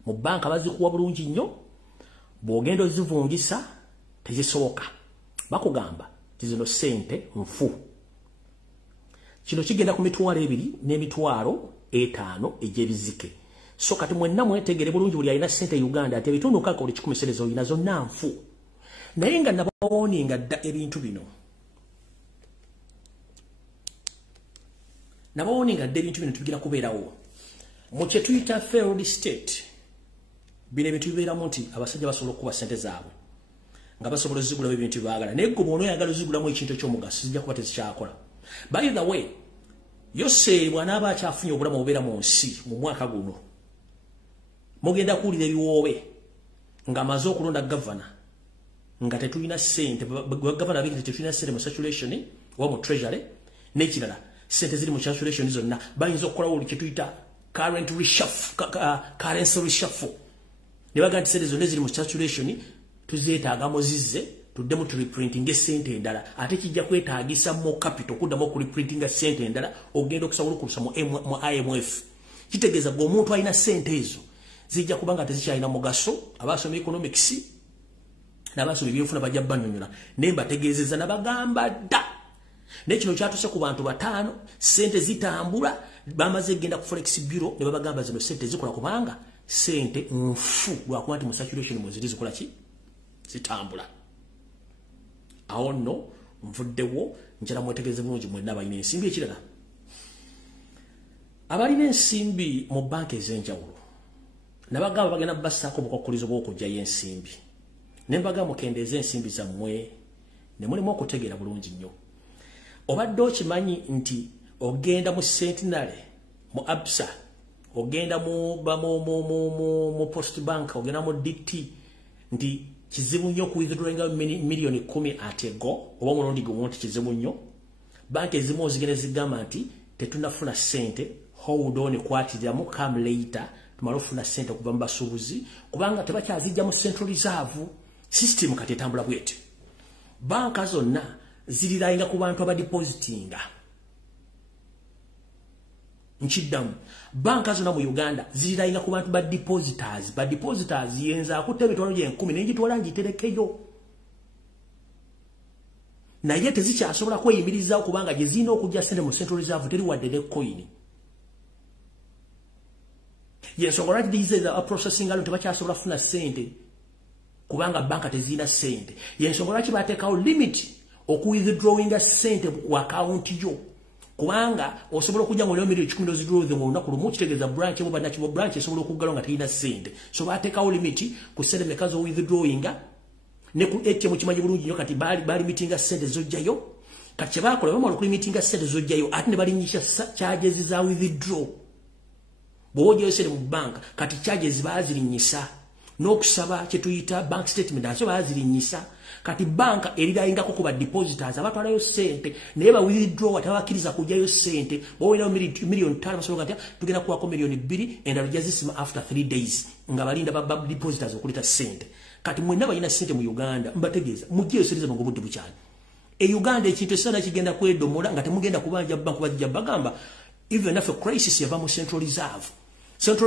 mu banka bazikuwa bulungi nnyo bw'ogenda ozivungisa tezisoboka bakugamba tizino sente nfu kino kigenda ku mitwalo 2 n'emitwalo 5 egy'ebizike so kati mwenna mwetegere bulungi buli alina sente Uganda ati ebitundu nkaka oli 10 sente zolina zonna nfu naye nga nabawooninga dda ebintu bino tugira kubeerawo mu kye tuyita failed state bino ebintu bibeeramu nti abasajja basobola okukuba sente zaabwe nga basobola ozigulamu ebintu byagala naye gwe bw'onoyagala ozigulamu ekintu eky'omugaso zijja kuba tezikyakola. By the way, Yose bw'anaaba akyafunye obulamu obubeera mu nsi mu mwaka guno mugenda kuwulira ebiwoobe ng'amaze okulonda gavana nga tetulina sente gavana bigete tetulina sente mu saturation oba mu treasury n'ekirala sente ziri mu saturation zonna bayinza okukolawo buli kye tuyita currency reshuffle ne baga nti sente zonna ziri mu saturation tuzeetaagamu zizze tuddemu tu reprinting esente endala ate kijja kwetaagisa mu capital kuddamu ku reprinting sente endala ogenda okusobola okulusa mu IMF kitegeeza gwe omuntu alina sente ezo zijja kubanga tezikyalina mugaso abasoma economics n'abasoma ebyefuna bajja banyonyola naye mbategeezeza nabagamba dda n'ekino kyatuse ku bantu 5 sente zitambula bamaze genda ku forex bureau ne babagamba zino sente zikola kubanga sente nfu lwakuba nti mu saturation mweziri zikola ki zitambula awo nno nvuddewo njala mwetegereze bulungi mwenna abalina ensimbi ekirala abalina ensimbi mu banka ez'enjawulo nabagamba bagenda bassaako obukwakkulizo bw'okugyayo ensimbi ne mbagamba mukendeeze ensimbi zammwe ne mulimu okutegeera bulungi nnyo obadde okimanyi nti ogenda mu Sentinel mu Absa ogenda mu Post Bank ogenda mu DT nti kizibu nnyo kuwithdrawinga milioni 10 atego oba mulundi gumu nti kizibu nnyo banka ezimu zigenda zigamba nti tetunafuna sente hold on kwatiramu come later tumala ofuna sente okuva mu basuubuzi kubanga tebakyazijja mu Central Reserve system kati etambula bwete banka zonna zirirayinga ku bantu abadepositinga nchiddamu banka zonna mu Uganda zirirayinga ku bantu badepositors yenza akutte emitwalo gye 10 n'egitwala ngiterekeyo naye tezikyasobola kweyimirizawo kubanga gye zirina okujja sente mu Central Reserve teri wadde ne coin yensonga lwaki these are processing alone tebakyasobola kufuna sente kubanga banka tezina sente yensonga lwaki bateekawo limit okuwithdrawinga sente ku account yo kubanga osobola okujja ngo milioni 10 ozidrawing mu lunaku lumu kitegeeza branch ebo banakibo branch esobola okuggalawo nga terina sente so bateekawo limit ku sente mekazo withdrawinga ne ku ATM kimanyi bulungi nnyo kati bali mitinga sente zojjayo kati kyebakola bamala okulimitinga sente zojjayo ate ne balinyisha charges za withdraw bw'ojjayo sente mu banka kati charges baazirinyisa n'okusaba kye tuyita bank statement nazo baazirinyisa kati banka erirayingako ku badepositors abatwalayo sente naye ba withdraw tabakkiriza kujjayo sente bowerayo million 5 basobola kati tugenda kuwako million 2 endala jazisima after 3 days nga balinda ba depositors okuleta sente kati mwenna balina sente mu Uganda mbategeeza mujjeyo sente zange obudde bukyali Uganda ekintu esana kigenda kwedomola nga temugenda kubanja bank bajja bagamba even after crisis yava mu Central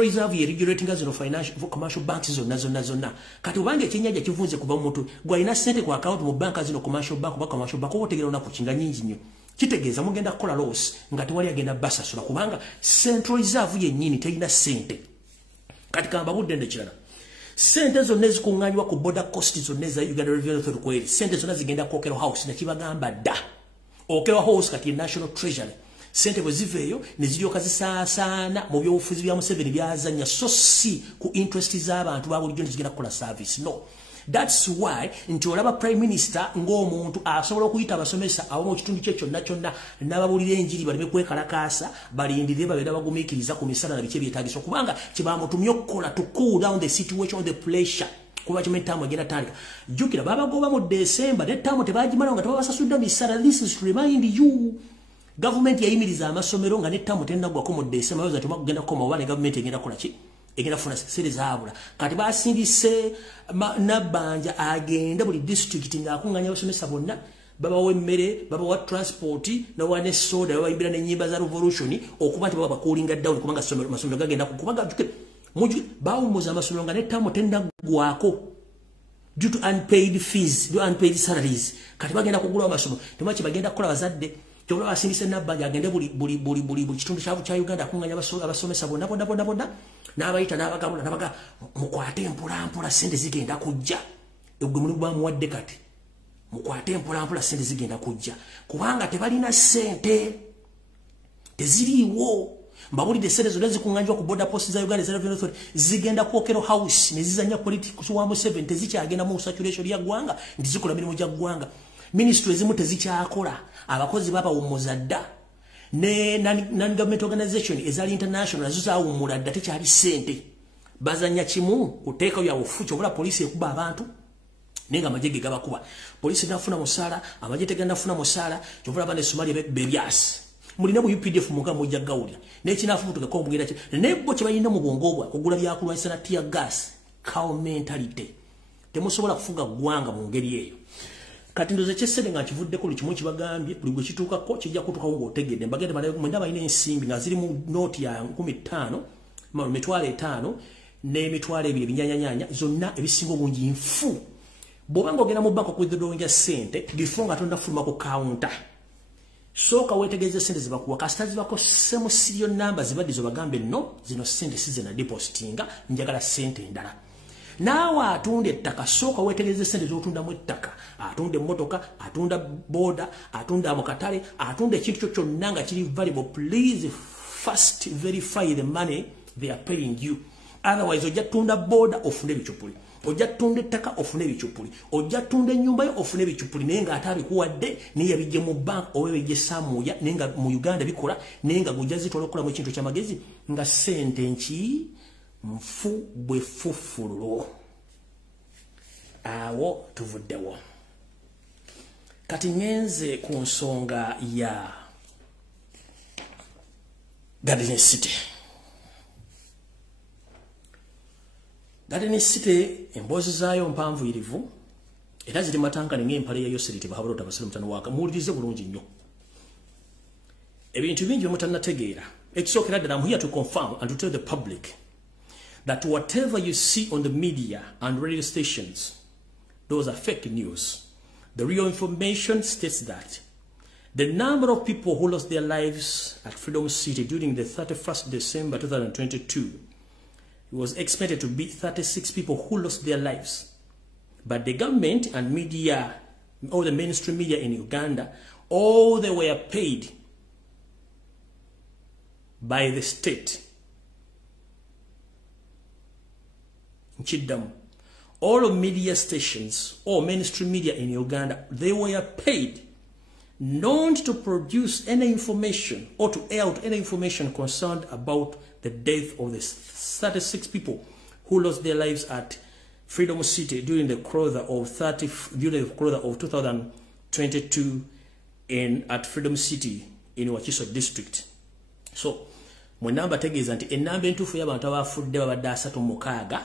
Reserve ye regulating as financial commercial banks zonna kati ubange ekinyaja kivunze kuba omuntu gwalina sente ku account mu banka zino commercial bank obotegera na kukinga nyingi nnyo kitegeeza mugenda kukola loss nga tewali agenda basasula kubanga Central Reserve yennyini terina sente kati kamba budde ndekirala sente zonna ezikuŋŋaanywa ku border cost zonna za Uganda Revenue Authority kweri sente zonna zigenda ku Okero House nakibagamba dda Okero House kati National Treasury sente bwe ziveeyo ne ziryoka zisaasaana mu byobufuzi bya Museveni byazanya so si ku interest z'abantu ba bulijjo zigenda kukola service no that's why nti olaba prime minister ng'omuntu asobola okuyita abasomesa abo mu kitundu kye kyonna n'ababulira enjiri baleme kwekalakaasa balindire babeera bagumiikiriza ku misala na biki ebyetaagisa kubanga kyebamutumye okukola to cool down the situation the pressure kuba kimwe ttaamu agenda tandika jjukira babagoba mu December ne ttaamu tebagimala nga tebabasasudde misala this is to remind you government yayimiriza amasomero nga ne ttaamu tennaggwako mu December yoza temagenda kukoma oba ne government egenda kukola ki egenda funa sere zaabula kati basindise Nabbanja agenda buli district ng'akuŋŋaanya abasomesa bonna babawa emmere babawa transport nawa ne soda bayimbira n'ennyimba za revolution okuba nti baba bakuulinga down kubanga amasomero gagenda kubanga bawummuza amasomero nga ne ttaamu tennaggwako due to unpaid fees due unpaid salaries kati bagenda kugula amasomero temaki bagenda kukola bazadde kyobula basindise Nabbanja agende buli kitundu kya Uganda akuŋŋaanya abasomesa bonna n'abayita n'abagabula n'abaga mukwate mpolampola sente zigenda kujja egwe mulimu bamuwadde kati mukwate mpolampola sente zigenda kujja kubanga tebalina sente teziriiwo mbabulidde sente zonna zikuŋŋanjwa ku border post za Uganda Revenue Authority zigenda ku Okero House ne zizanya politics wa Museveni tezikyagenda mu saturation ya ggwanga nti zikola mirimu gya ggwanga ministry ezimu tezikyakola abakozi babawummuza dda ne non-government organization ezali international nazo zawummula dda tekyali sente bazanya kimu kuteeka bya bufuki obula polisi ekuba abantu nenga amajege gabakuba polisi nafuna musala amaje tegenda musala kyovula bane Somalia bebyasi mulina mu UPDF muga mujja gawulya n'ekinafu tukako mugenda nebo kibayina mu bwongobwa kugula byakulwanyisa na tear gas cow mentality temusobola kufuga gwanga mu ngeri eyo kati ndoze kyesede nga kivuddeko lukimu kibagambye buli gwe kituukako kijja kutuukawo ng'otegedde mbagende mwenda balina ensimbi nga ziri mu nooti ya 15 emitwalo 5 n'emitwalo 2 binyanyanyanya zonna ebisinga obungi nfu bw'oba ng'ogenda mu banka okuwithdrawinga sente before nga tonnafuluma ku kawunta sooka weetegereze sente zibakuwa kasita zibako ssemu serial number zibadde zobagambe no zino sente si zena depositinga njagala sente endala naawe atunda ettaka sooka weetegereze sente z'otundamu ettaka atunda emmotoka atunda boda atunda mu katale atunda ekintu kyo kyonna nga kiri valuable please first verify the money they are paying you otherwise ojja tunda boda ofune ebicupuli ojja tunda ettaka ofune ebicupuli ojja tunda ennyumba yo ofune ebicupuli naye nga ate abikuwadde naye yabijje mu bank oba ebijje samuya naye nga mu Uganda bikola naye nga gujja zitwala okukolamu ekintu ky'amagezi nga sente nki nfu bwe fufululo awo tuvuddewo kati ngenze ku nsonga ya Garden City. Garden City emboozi zaayo mpanvuyirivu era ziri matankane ng'empale ya Yoseriti bahabulota basire mutano waka muwulirize bulungi nnyo ebintu bingi mutannategeera ekisookera ddala I'm here to confirm and to tell the public that whatever you see on the media and radio stations, those are fake news. The real information states that the number of people who lost their lives at Freedom City during the 31st December 2022 was expected to be 36 people who lost their lives. But the government and media, all the mainstream media in Uganda, all they were paid by the state. All of media stations or mainstream media in Uganda, they were paid not to produce any information or to air out any information concerned about the death of the 36 people who lost their lives at Freedom City during the quarter of 2022 and at Freedom City in Wakiso district. So, mwenamba tegeza nti enamba entufu y'abantu abafudde babadde 36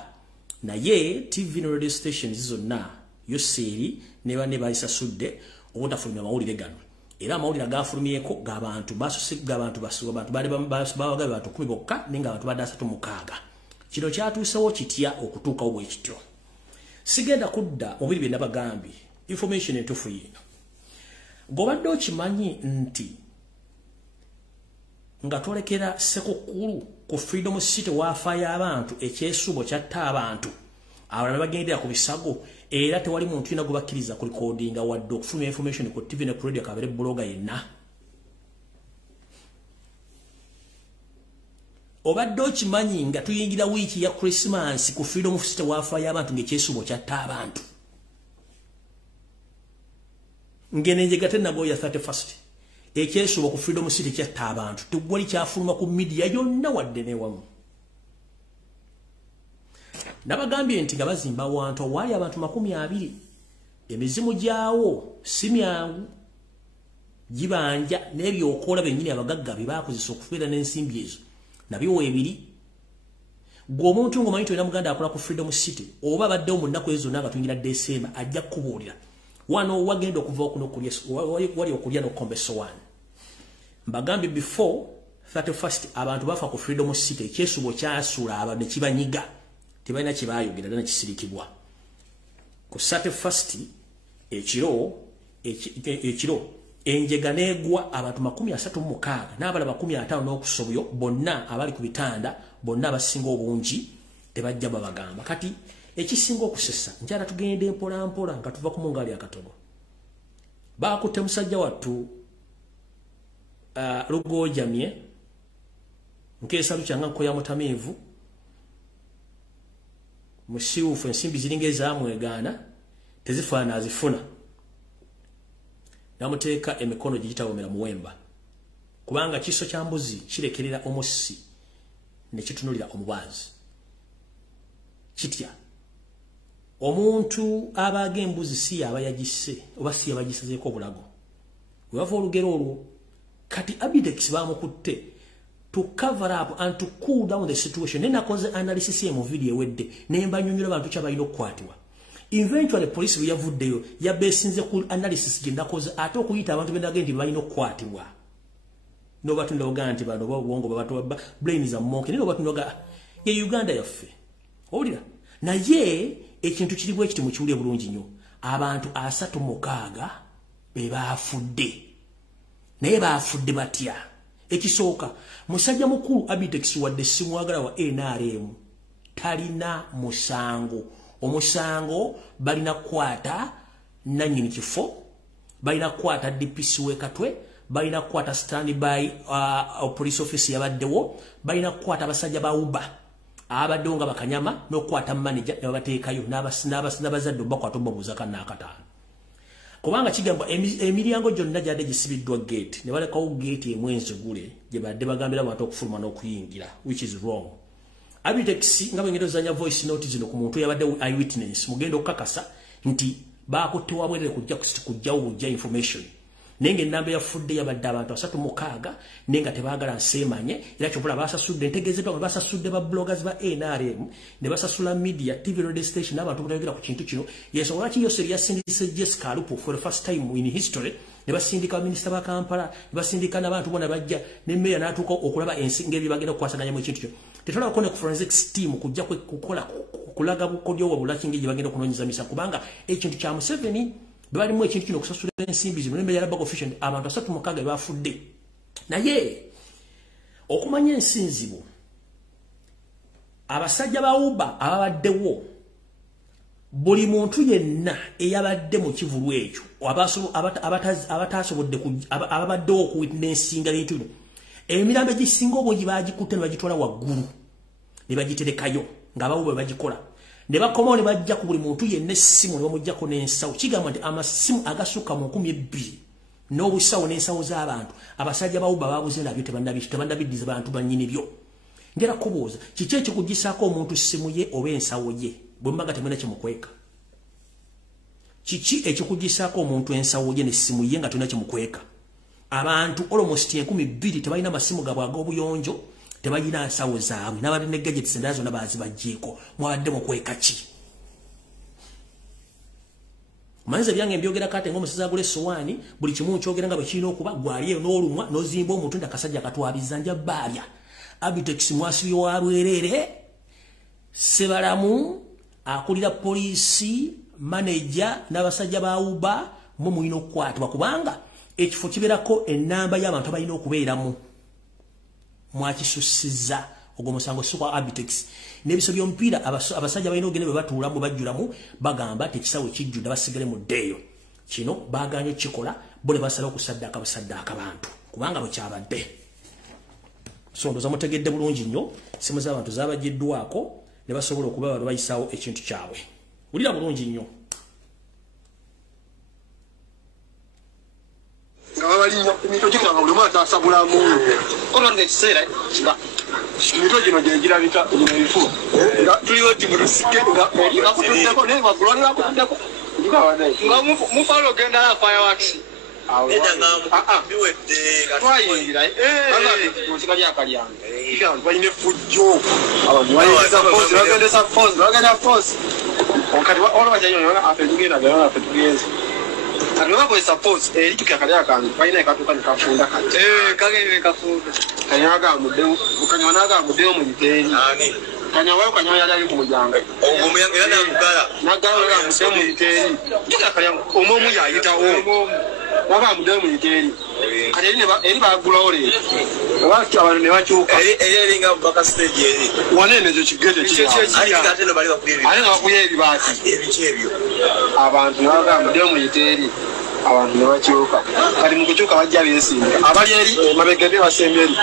naye TV and radio stations zonna yoseeri ne bane bayisasudde obutafulumya mawulire gano. Era amawulire agafulumyeko g'abantu basusigga abantu basuwa abantu bali babaga abantu 10 bokka nenga abantu badde 36. Kino kyatuusewo kitya okutuukawo bwe kityo. Sigenda kudda mu biri bye nabagambye information entufu yino. Gobadde okimanyi nti nga twolekera sekukulu ku Freedom City wafaya abantu ekyesubo kyatta abantu abalala bagendera ku bisago era tewali muntu yina gubakkiriza ku recordinga wadde okufuna information ku TV ne ku radio kabere bloga yenna. Obadde okimanyi nga tuyingira wiiki ya Christmas ku Freedom City wafaya abantu ng'ekyesubo kyatta abantu ngenenje gate nabo ya 31st ekyesubo ku Freedom City kyatta abantu tugwali kyafuluma ku media yonna wadde ne wamu. Nabagambye nti gabazimba wantu wali abantu 20 emizimu gyawo simyangu gibanja n'ebyokola bennyini abagagga bibakozesa okubeera n'ensimbi ezo nabiwo ebiri. Gwe omuntu ng'omanyi tulina muganda akola ku Freedom City oba baddewo mu nnaku ezo zonna nga tuyingira December ajja kukubuulira wano wagenda okuva okuno wali okulya n'okukomba essowaani. Mbagambye before 31st abantu bafa ku Freedom City ekyesubo kyasuula abantu ne kibanyiga tebalina kibaayogera ddala nekisirikibwa. Ku 31st ekiro enjega neegwa abantu 36 n'abalala 50 n'okusobyo bonna abali ku bitanda bonna abasinga obungi tebajja babagamba. Kati ekisinga okusesa njala tugende mpola mpola nga tuva ku mungali akatono. Bakutte musajja wattu Lugojamye nkeesa lukyanga nkoya mutamivu musiufu ensimbi ziringa ezamwegaana tezifaana azifuna namuteeka emikono giyitawomera muwemba kubanga kiso kya mbuzi kirekerera omusi ne kitunulira omubaazi kitya omuntu abaga embuzi si aba yagisse oba si abagisezeeko obulago webava olugero olwo. Kati Abidex bamukutte to cover up and to cool down the situation. Nena koze analysis ye mu video wedde nemba nyonyola abantu kyabalina okukwatibwa. Eventually police yavuddeyo yabesinze ku analysis gye ndakoze ate okuyita abantu bendagenti balina okukwatibwa. No batunda oganti bano bwongo babatu brain za monke nino batunda ye Uganda yaffe. Owulira naye ekintu kiribwe ekiti mu kiwulye bulungi nnyo abantu 36 be baafudde naye baafudde batya. Ekisooka musajja mukulu Abidex wadde simwagala wa NRM talina musango. Omusango balina kwata nanyini kifo balina kwata DPC wekatwe balina kwata standby police office yabaddewo balina kwata abasajja ba Uba abaddewo nga bakanyama n'okwata manager ne babateekayo n'abazadde bakwata obubuza kana akataano. Kubanga kigamba emiryango gyonna gyadde gisibiddwa gate ne balekawo gate emwenzi gule gye badde bagambira abantu okufuluma n'okuyingira which is wrong. Abidex nga bwengendo zanya voice note zino ku muntu yabadde eyewitness mugendo okakasa nti bakutte wabwerere kujja ujja information nenge namba yafudde yabadde abantu 36 nenga tebaagala nsemanye era kyopula basasudde ntegezedwa basasudde ba bloggers ba NRM ne basasula media TV radio station n'abantu batayogira ku kintu kino yeso lwaki yose yasindise Jessica Alupo for the first time in history ne basindika minister ba Kampala ne basindika n'abantu bona bajja ne meya n'atuuka okulaba ensinga ebyo bagenda kukwasaganya mu kintu kino tetwala kone ku forensics team kujja kukola kulaga bukodyo wabulaki ngije bagenda kunonyeza misa kubanga ekintu kya Museveni bali mu ekintu kino kusasula ensimbi zino nembe yalaba official abantu 36 bafudde naye okumanya ensinzibo abasajja ba Uber ababaddewo buli muntu yenna eyabadde mu kivulu ekyo abatasobodde ababaddewo okuwitnessinga bintu bino emirambo egisinga obungi bagikutte ne bagitwala waggulu ne bagiterekayo ng'abawuba bagikola ne bakomawo ne bajja ku buli muntu yenna essimu ne bamuggyako n'ensawo kigamba nti amasimu agasukka mu 2,000 n'obusawo n'ensawo z'abantu abasajja ba Uber babuze nabyo tebannabiddiza bantu bannyini byo njala kubuuza kiki ekikugisaako omuntu ssimu ye oba ensawo ye bwe mbaga temwena kimukweka kiki ekikugisaako omuntu ensawo ye n'essimu ye nga tulina kimukweka abantu almost 2,000 tebalina masimu gabwe ag'obuyonjo tebalina nsawo zaabwe n'abadde ne gadgets endala zonna baazibaggyeko mwabadde mukweka ki manze byange mbyogera kate ng'omusezi agula essowaani buli kimu nkyogera nga bwe kirina okuba gwali eyo n'olumwa n'ozimba omuntu ndakasajja katwabiza nja baalya Abitex mwasibye wa Lwerere Sebalamu akulira polisi manager n'abasajja ba Uber mu mulina okukwatibwa kubanga ekifo kiberako ennamba y'abantu abalina okubeeramu mwakisusiza ogwo musango sukwa Abitex n'ebiso by'omupiira abasajja balina ogenda bwe batuulamu bajjulamu bagamba tekisawo kijjudde basigale mu ddeeyo kino baaganye kikola bo ne basala okusaddaaka basaddaaka bantu kubanga bwe kyabadde so ndoza mutegedde bulungi nnyo simu z'abantu zabagiddwako ne basobola okuba bayisawo ekintu kyabwe ulira bulungi nnyo nga babalinnya ku mito gino nga buli omu ataasabula mungu olwanga ekiseera mito gino gyegirabika ebifu nga tuliwo timulusike nga bakutuddeko naye bagula ne bakutuddeko nga mufalo ogenda fireworks twayingira musika lyakalyange balina effujjo abantu bagendesa force bagenda force kati olwabajayoyola afe tugenda gayona afe tugenze kati webakozesa force eri tukyakaliya kange balina ekatuuka nekafunda kati kagere kafunda kanyagamuddewo mukanywa nagamuddewo mu biteeri kanyawayo kanyawa yali ali ku mujanga omuyange era nagala nagamuddewo mu biteeri tukyakaliya omwomu yayitawo waba muddewo mu biteeri kati eri bagulawo leero lwaki abantu ne bakyuka eringa baka stage eri wanene ekyo kigete ate nga bakuya ebibaati ebyo abantu nabaga muddewo mu biteeri abantu ne bakyuka kati mu kukyuka bajja beesimba abali eri mabega be basembye eri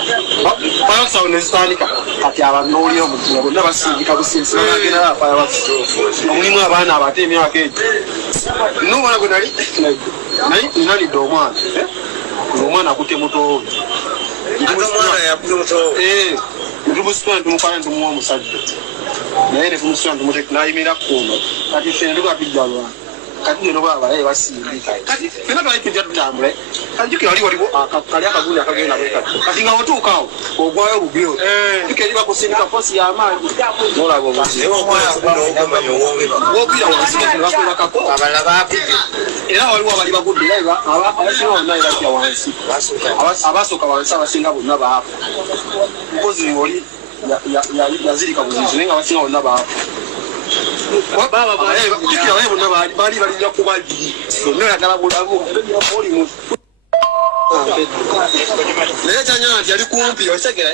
bayosawo ne zitandika kati abantu n'oliyo omutima bonna basindika businzi bagenda omulimu abaana abato emyaka egyo nobona gwe nali nalidde omwana omwana akutte mutowe ntumusitula ntumukwana ntumuwa omusajja naye netumusitula nayimira kuno kati ffe netukapijja lwana kati geno babalaye basindika kati fena twalipinja tutambule kati jukira wali waliwo kali akaguli akagenda bwekati kati nga otuukaawo ogwayo olugeo jukira eri bakusindika fosi y'amaanyi nolaba obwobwira wansibakulakako abalala baakudde era waliwo abali bagudde era abasinga bonna ebajja wansi abasooka wansi abasinga bonna baafa mpozi oli yazirika buzizi naye nga abasinga bonna baafa bali balinnya kubali nayagala bulamu olimu naye kyanyala nti yali kumpi osegera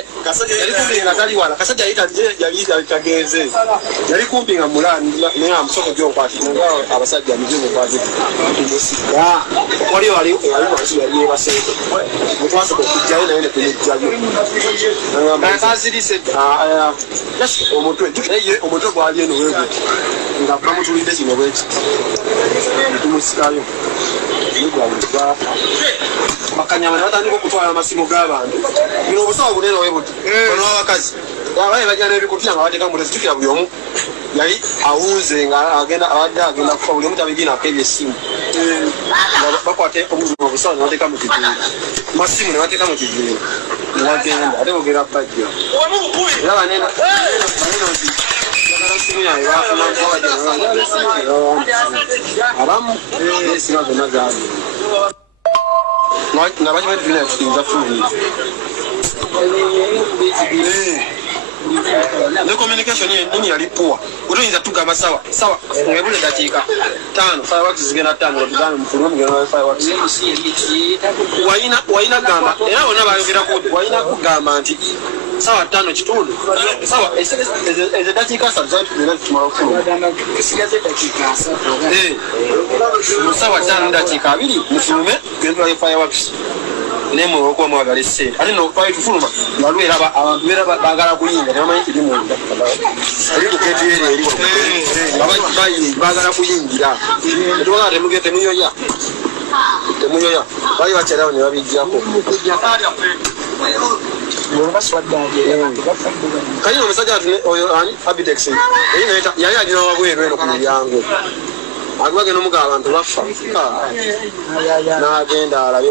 yali kumpi nga tali wala kasajja yali tagenze yali kumpi nga mulani naye amusoko gyokwatimunga abasajja mizimu kwati tumusika wali wansi yali yebasente mutwasoka okujjayo naye netumujjayo kazirise omutwe gwali eno wegu nga bamutulidde kino bwekiti tumusikayo bakanyama batandika okutwala amasimu g'abantu bino obusawo bunene webuti onawabakazi abaye bajja n'ebikutiya nga bateeka mutezi tukira buli omu yali awunze nga abadde agenda kufa buli omu tabiginako ebyessimu bakwata obusawo nebateeka mu kivuyo masimu nebateeka mu kivuyo nebagenda ate bogera bajja era banene nti simu yawe bafuna abamu esimu zonna zaali nga baki bali tulina tukinza funi ne communication nini yali poor utoyinza tugamba sawa ngebule dakiika 5 fireworks zigenda 5 tugamba mufulumu ngena fireworks wayina gamba era bonna bayogera ku wayina kugamba nti sawa 5 kitundu sawa eze dakiika 3 tugenda tumara kufuluma kisigaze dakiika sawa 5 dakiika 2 mufulume ngena fireworks nemo okuwa mwagala essente ate nokufayo tufuluma balwera abantu bera bagala kuyinga tebamanyi kiri munda ali tuketi eri bagala kuyingira tuwala temuyoya bali bakyalawo ne babijjako kayino omusajja oyo ani Abitex yali alina wabweru eno ku mulyango agwage nomuga abantu bafa n'agenda alabe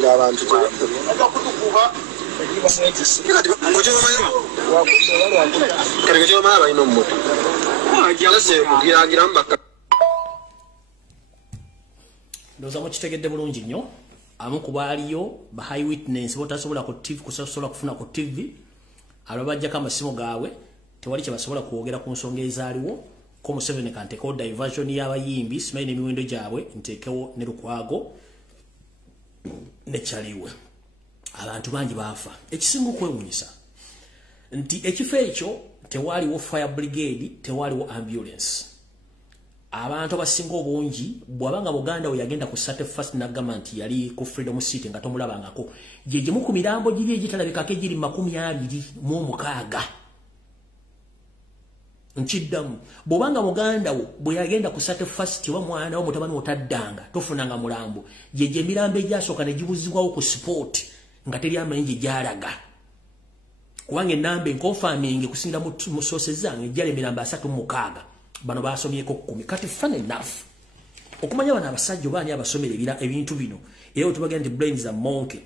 ng'abantu kalekekyomala balina omumoto agiramu bakka ndowooza mukitegedde bulungi nnyo amu ku baaliyo ba high witness botasobola ku TV kusobola kufuna ku TV abo bajjako amasimu gaabwe tewali kye basobola kwogera ku nsonga ezaaliwo ko Museveni kantekewo diversion y'abayimbi simanyi n'emiwendo gyabwe ntekewo ne Lukwago ne Kyaliwe abantu bangi baafa ekisinga okwewuunyisa nti ekifo ekyo tewaliwo fire brigade tewaliwo ambulance abantu abasinga obungi bw'abanga Buganda we yagenda ku 31st na government yali ku Freedom City nga tomulabangako gye gimu ku mirambo giri egitalabikako egiri 26 nchiddamu bobanga Buganda wo bwe yagenda ku 31st wa mwana wo mutabani otaddanga tofunanga mulambo jeje emirambo egyasooka ne gibuzibwawo ku support nga teri amayinji gyalaga kubange nambe confirming kusinga mu sources zange gyale emirambo 36 bano basomyeko 10 kati fun enough okumanya bana abasajja bani abasomera ebintu bino era otubagenda brains za monkey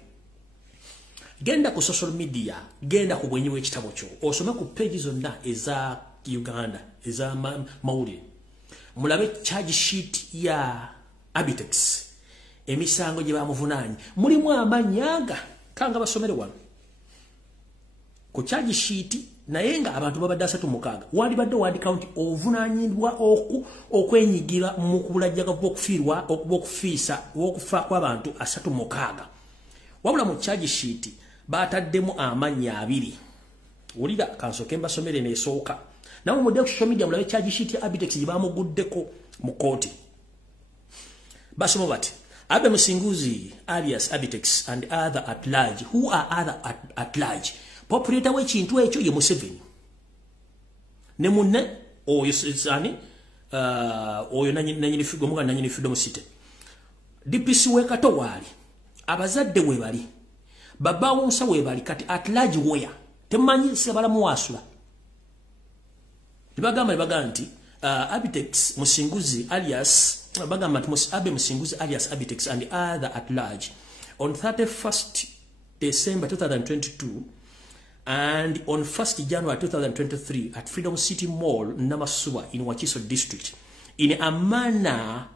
genda ku social media genda ku bwenyiwe ekitabo kyo osome ku pages zonna eza Uganda eza Mauli mulabe charge sheet ya Abitex emisango gye bamuvunanye mulimu amanyaga kanga basomere wano ku charge sheet naye nga abantu babadde 36 wali badde wadi count ovunanyirwa okwenyigira mu kubulajjaga bw'okufiirwa okufiisa okufa kw'abantu 36 wabula mu charge sheet bataddemu amanya 2 ulira kansoke mbasomere n'esooka nawe mu social media mulabe charge sheet ya Abitex gye bamuguddeko mu kooti basoma bati Abe Musinguzi alias Abitex and other at large. Who are other at large? Populator w'ekintu ekyo ye Museveni. Ne munne oyo sani oyo nanyini figo muga nanyini Freedom City. DPC wekato wali. Abazadde we bali. Baba wonsa we bali kati at large where. Temanyi sebala muwasula. Libagamba nti Abitex Musinguzi alias Abe Musinguzi alias Abitex and other at large on 31st December 2022 and on 1st January 2023 at Freedom City Mall, NAMAYANJA in Wakiso District in a manner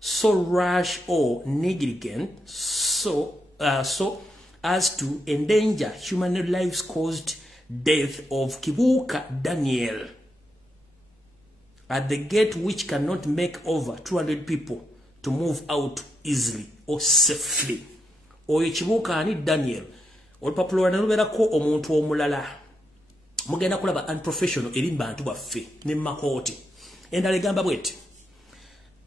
so rash or negligent so as to endanger human lives caused death of Kibuka Daniel at the gate which cannot make over 200 people to move out easily or safely. Oyo Kibuka ani Daniel. Olupapula naluberako omuntu omulala. Mugenda kulaba unprofessional eri bantu baffe ne makoti. Endala egamba bweti.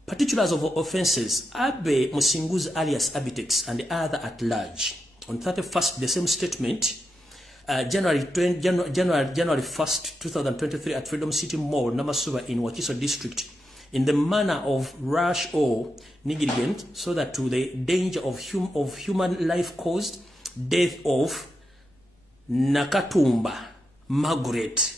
Particulars of offenses. Abe Musinguzi alias Abitex and the other at large. On 31st, the same statement. January 1st, 2023 at Freedom City Mall, NAMAYANJA in Wakiso District, in the manner of rash or negligent, so that to the danger of human life caused death of Nakatumba Margaret.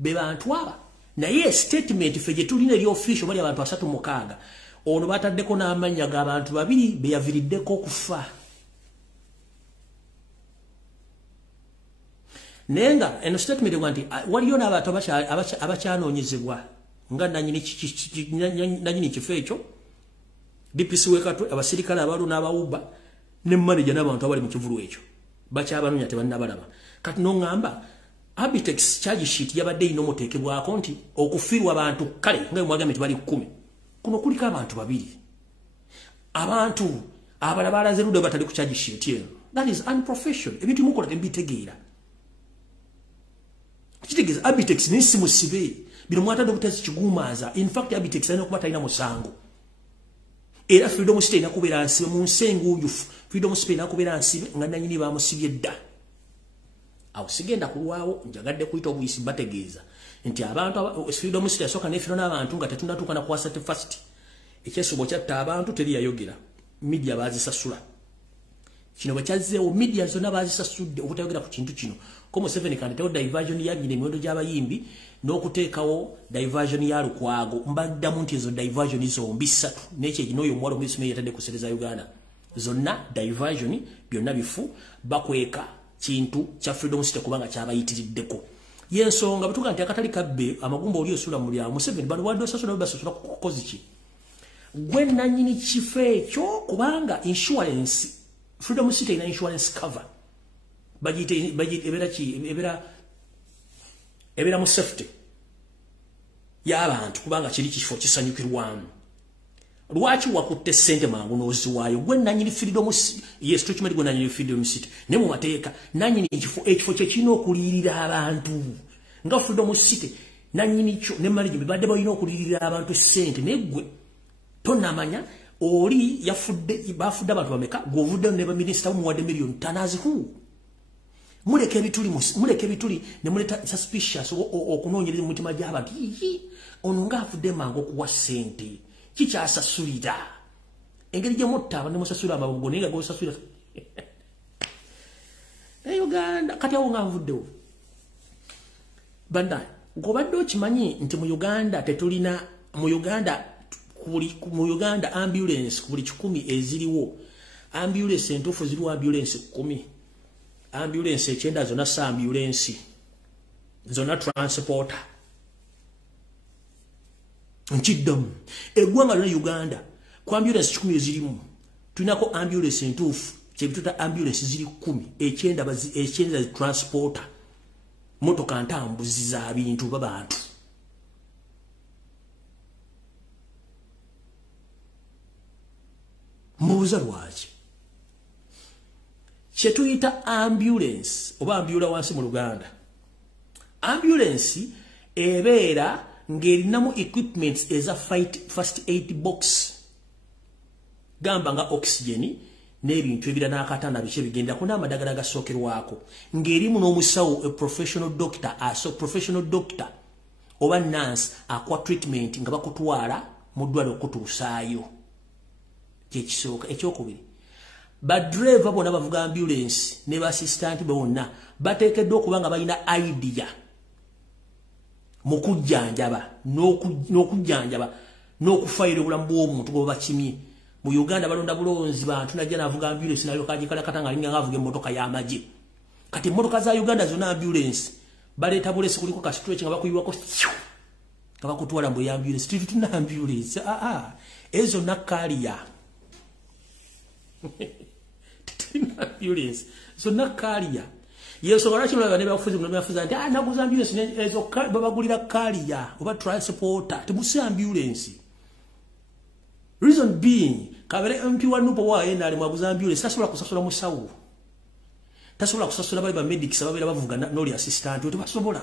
Bebantu aba na ye statement feje tulina eri official bali abantu 36 ono bataddeko n'amanya g'abantu babiri beyaviriddeko okufa. Nenga eno statement wanti waliyo n'abantu abakyanoonyezebwa nga nanyini kifo ekyo DPC wekatwe abasirikale abalu n'abawuba ne manager n'abantu abali mu kivulu ekyo bakyabanoonya tebannabalaba kati n'oŋŋamba Abitex charge sheet yabadde ino mutekebwako nti okufirwa abantu kale nga mwagambe tibali 10 kuno kuliko abantu babiri abantu abala balaze rudo batali ku charge sheet ye. That is unprofessional. Ebintu mukola tembitegeera. Kitegeza Abitex nisi musibe bino mwata dokutezi kigumaza. In fact Abitex alina okuba talina musango. Era freedom state nakubera nsibe mu nsengo uyu freedom state nakubera nsibe nga nanyini ba musibye dda. Awo sigenda kulwawo njagadde kuyita obuyisi bategeeza nti abantu freedom state asoka ne firo n'abantu nga tetundatuuka na kwa 31st ekyesubo kyatta abantu teri yayogera media bazisasula kino bakyazeewo media zonna bazisasudde obutayogera ku kintu kino komo 7 kandetewo diversion yabine emiwendo gy'abayimbi n'okuteekawo diversion ya Lukwago mbaddamu nti ezo diversion zombi 3 n'ekyo n'oyo omuwala omuyisimeyo yatadde kusereza Uganda zonna diversion byonna bifu bakweka kintu kya freedom state kubanga kyabayitiriddeko yensonga batuga nti akatali kabbe amagumba oli osula mu lya Museveni bali wadde osasula basasula kukozi ki gwe nanyini kife ekyo kubanga insurance freedom state ina insurance cover budget ebera mu safety y'abantu kubanga kiri kifo kisanyukirwamu lwaki wakutte sente mangu noziwayo gwe nanyini freedom yes tukimali gwe nanyini freedom city ne mu mateeka nanyini ekifo kye kino okulirira abantu nga freedom city nanyini kyo ne mali badde bayina okulirira abantu sente negwe tonamanya oli yafudde bafudde abantu bameka govudde ne ba minister mu wade million tanazihu muleke bituli ne muleta suspicious okunoonyereza mu mutima gy'abantu ono nga afudde mangu okuwa sente kikyasasulira engeri gye mutta abane musasula amabugo nenga go sasula Uganda kati awo ngavuddewo banda ngobadde okimanyi nti mu Uganda tetulina mu Uganda ambulance buli 10 eziriwo ambulance entuufu ziriwo ambulance 10 ambulance 9 zonna sa ambulance zonna transporter nchiddamu eggwanga lya Uganda ku ambulance 10 ezirimu tunako ambulance entuufu kyebituta ambulance ziri 10 ekyenda transporter motoka ntambuzi za bintu babantu mubuza lwaki kyetuyita ambulance oba ambula wansi mu Luganda ambulance ebeera ng'erinamu equipments eza first aid box gamba nga oxygen n'ebintu ebira n'akatanda biki bigenda kuna amadagala gasookerwako ng'erimu n'omusawo professional doctor oba nurse akwa treatment nga bakutwala mu ddwaliro okutuusaayo kyekisooka ekyokubiri badriver bonna bavuga ambulance ne bassistant bonna bateekeddwa okuba nga balina idea mukujjanjaba n'okujjanjaba n'okufayira obulamu bw'omuntu bwe bakimye mu Uganda balonda bulonzi bantu najja navuga ambulance nayo kajikala katanga linga ngavuga emmotoka y'amagye kati emmotoka za Uganda zonna ambulance baleeta bulesi kuliko ka stretch nga bakuyiwako nga bakutwala mbu ambulance tuna ambulance ezo nakaliya ambulance so nakaliya yeso barachi mwa bane bafuzi mwa bafuza nti naguza ambulance ezo babagulira kaliya oba transporter tibusi ambulance reason being kabere MP wanupo wa yenda ali mwaguza ambulance tasobola kusasula musawo tasobola kusasula bali ba medics ababera bavuga noli assistant oto basobola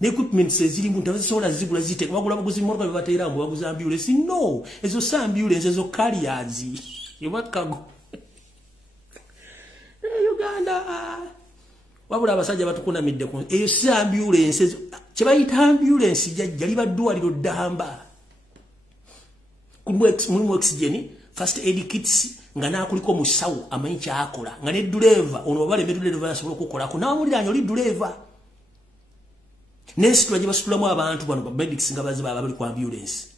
ne equipment eziri mu tasobola zigula zite bagula baguzi motoka bebatera mbu baguza ambulance no ezo sa ambulance ezo carriers yobakago Uganda wabula abasajja batukuna midde ku eyo si ambulance kyebayita ambulance jali baddwaliro ddamba mulimu oxygen first aid kits nga nakuliko musawo amanyi kyakola nga ne driver ono babale driver asobola okukolako nawamuliranye oli driver nesitula gye basitulamu abantu bano medics nga baziba abali ku ambulance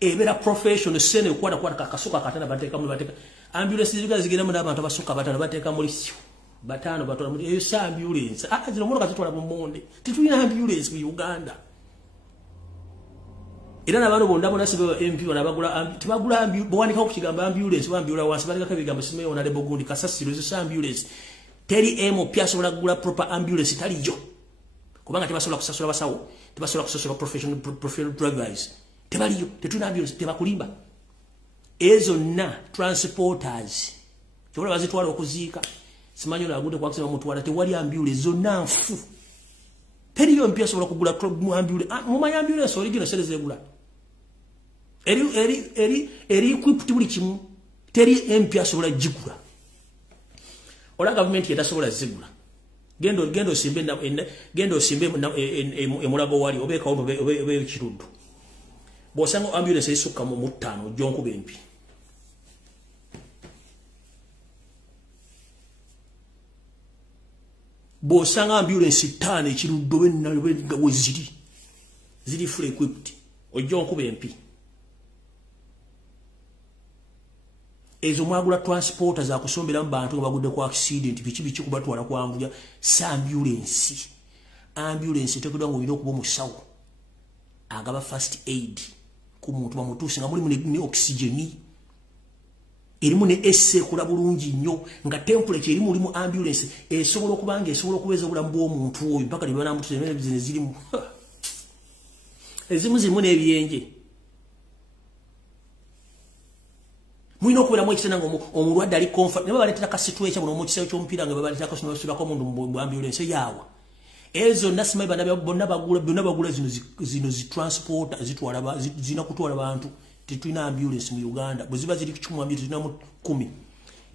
ebera professional sene kwata kakasoka katana bateka mu bateka ambulance zigenda mu abantu abasoka batano bateka muri batano batola muri eyo sa ambulance zino motoka zitwala mu monde titulina ambulance mu Uganda era nabano bonda bona sibe MP wanabagula tibagula bwanika okugamba ambulance bambula wansi balika kabigamba simeyo na lebo gundi kasasiro zo ambulance teri emo pia sobola kugula proper ambulance talijo kubanga tebasobola kusasula basawo tebasobola kusasula professional drivers tebaliyo tetuna ambulance tebakulimba ezo na transporters chobola bazitwala okuziika simanyo na agude kwa kusema mtu wala tewali ambulance zonna nfu teriyo mpya sobola kugula ambulance mu ambulance original sele zegula eri equipped buli kimu teri mpya sobola jigula ola government yetasobola zigula gendo simbe emulago wali obeka obe kiruddu bosanga ambulance esukka mu mutano jonku bempi bosanga ambulance tane kiruddu benna ziri full equipped ojonku bempi ezo mwagula transporter za kusombera mbantu bagudde ku accident bichi kubatwala kwanvuya sa ambulance tekudwa ngo bino kubo musawo agaba first aid ku muntu bamutusi nga muri ne oxygen erimu ne esse kula bulungi nnyo nga temperature erimu limu ambulance esobola okubanga esobola okuweza obulamu bw'omuntu oyo mpaka libana mutu zene zirimu ezimu zirimu n'ebyenje mwino okubera mu ekisena ngo omulwadde ali comfort ne babaletera ka situation buno mu kisero ky'omupiira nga babaletera ko sinasula ko mundu mu ambulance yawa ezo nasima bonna bagula zino zi transport zitwala zina kutwala abantu tetulina ambulance mu Uganda bwe ziba ziri kichumu ambulance zina mu 10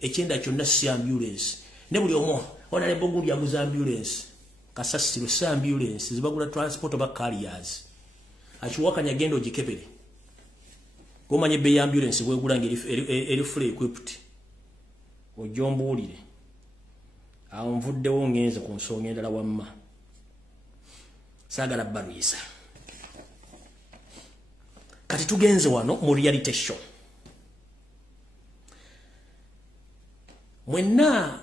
ekyenda kyonna si ambulance ne buli omo ona le bongu bya guza ambulance kasasiro si ambulance zibagula transport ba carriers achiwaka nyagendo jikepere gomanye be ambulance bwe gulanga eri full equipped ojombulire awo mvuddewo ngenze ku nsonga endala wamma sagala barisa kati tugenze wano mu reality show mwenna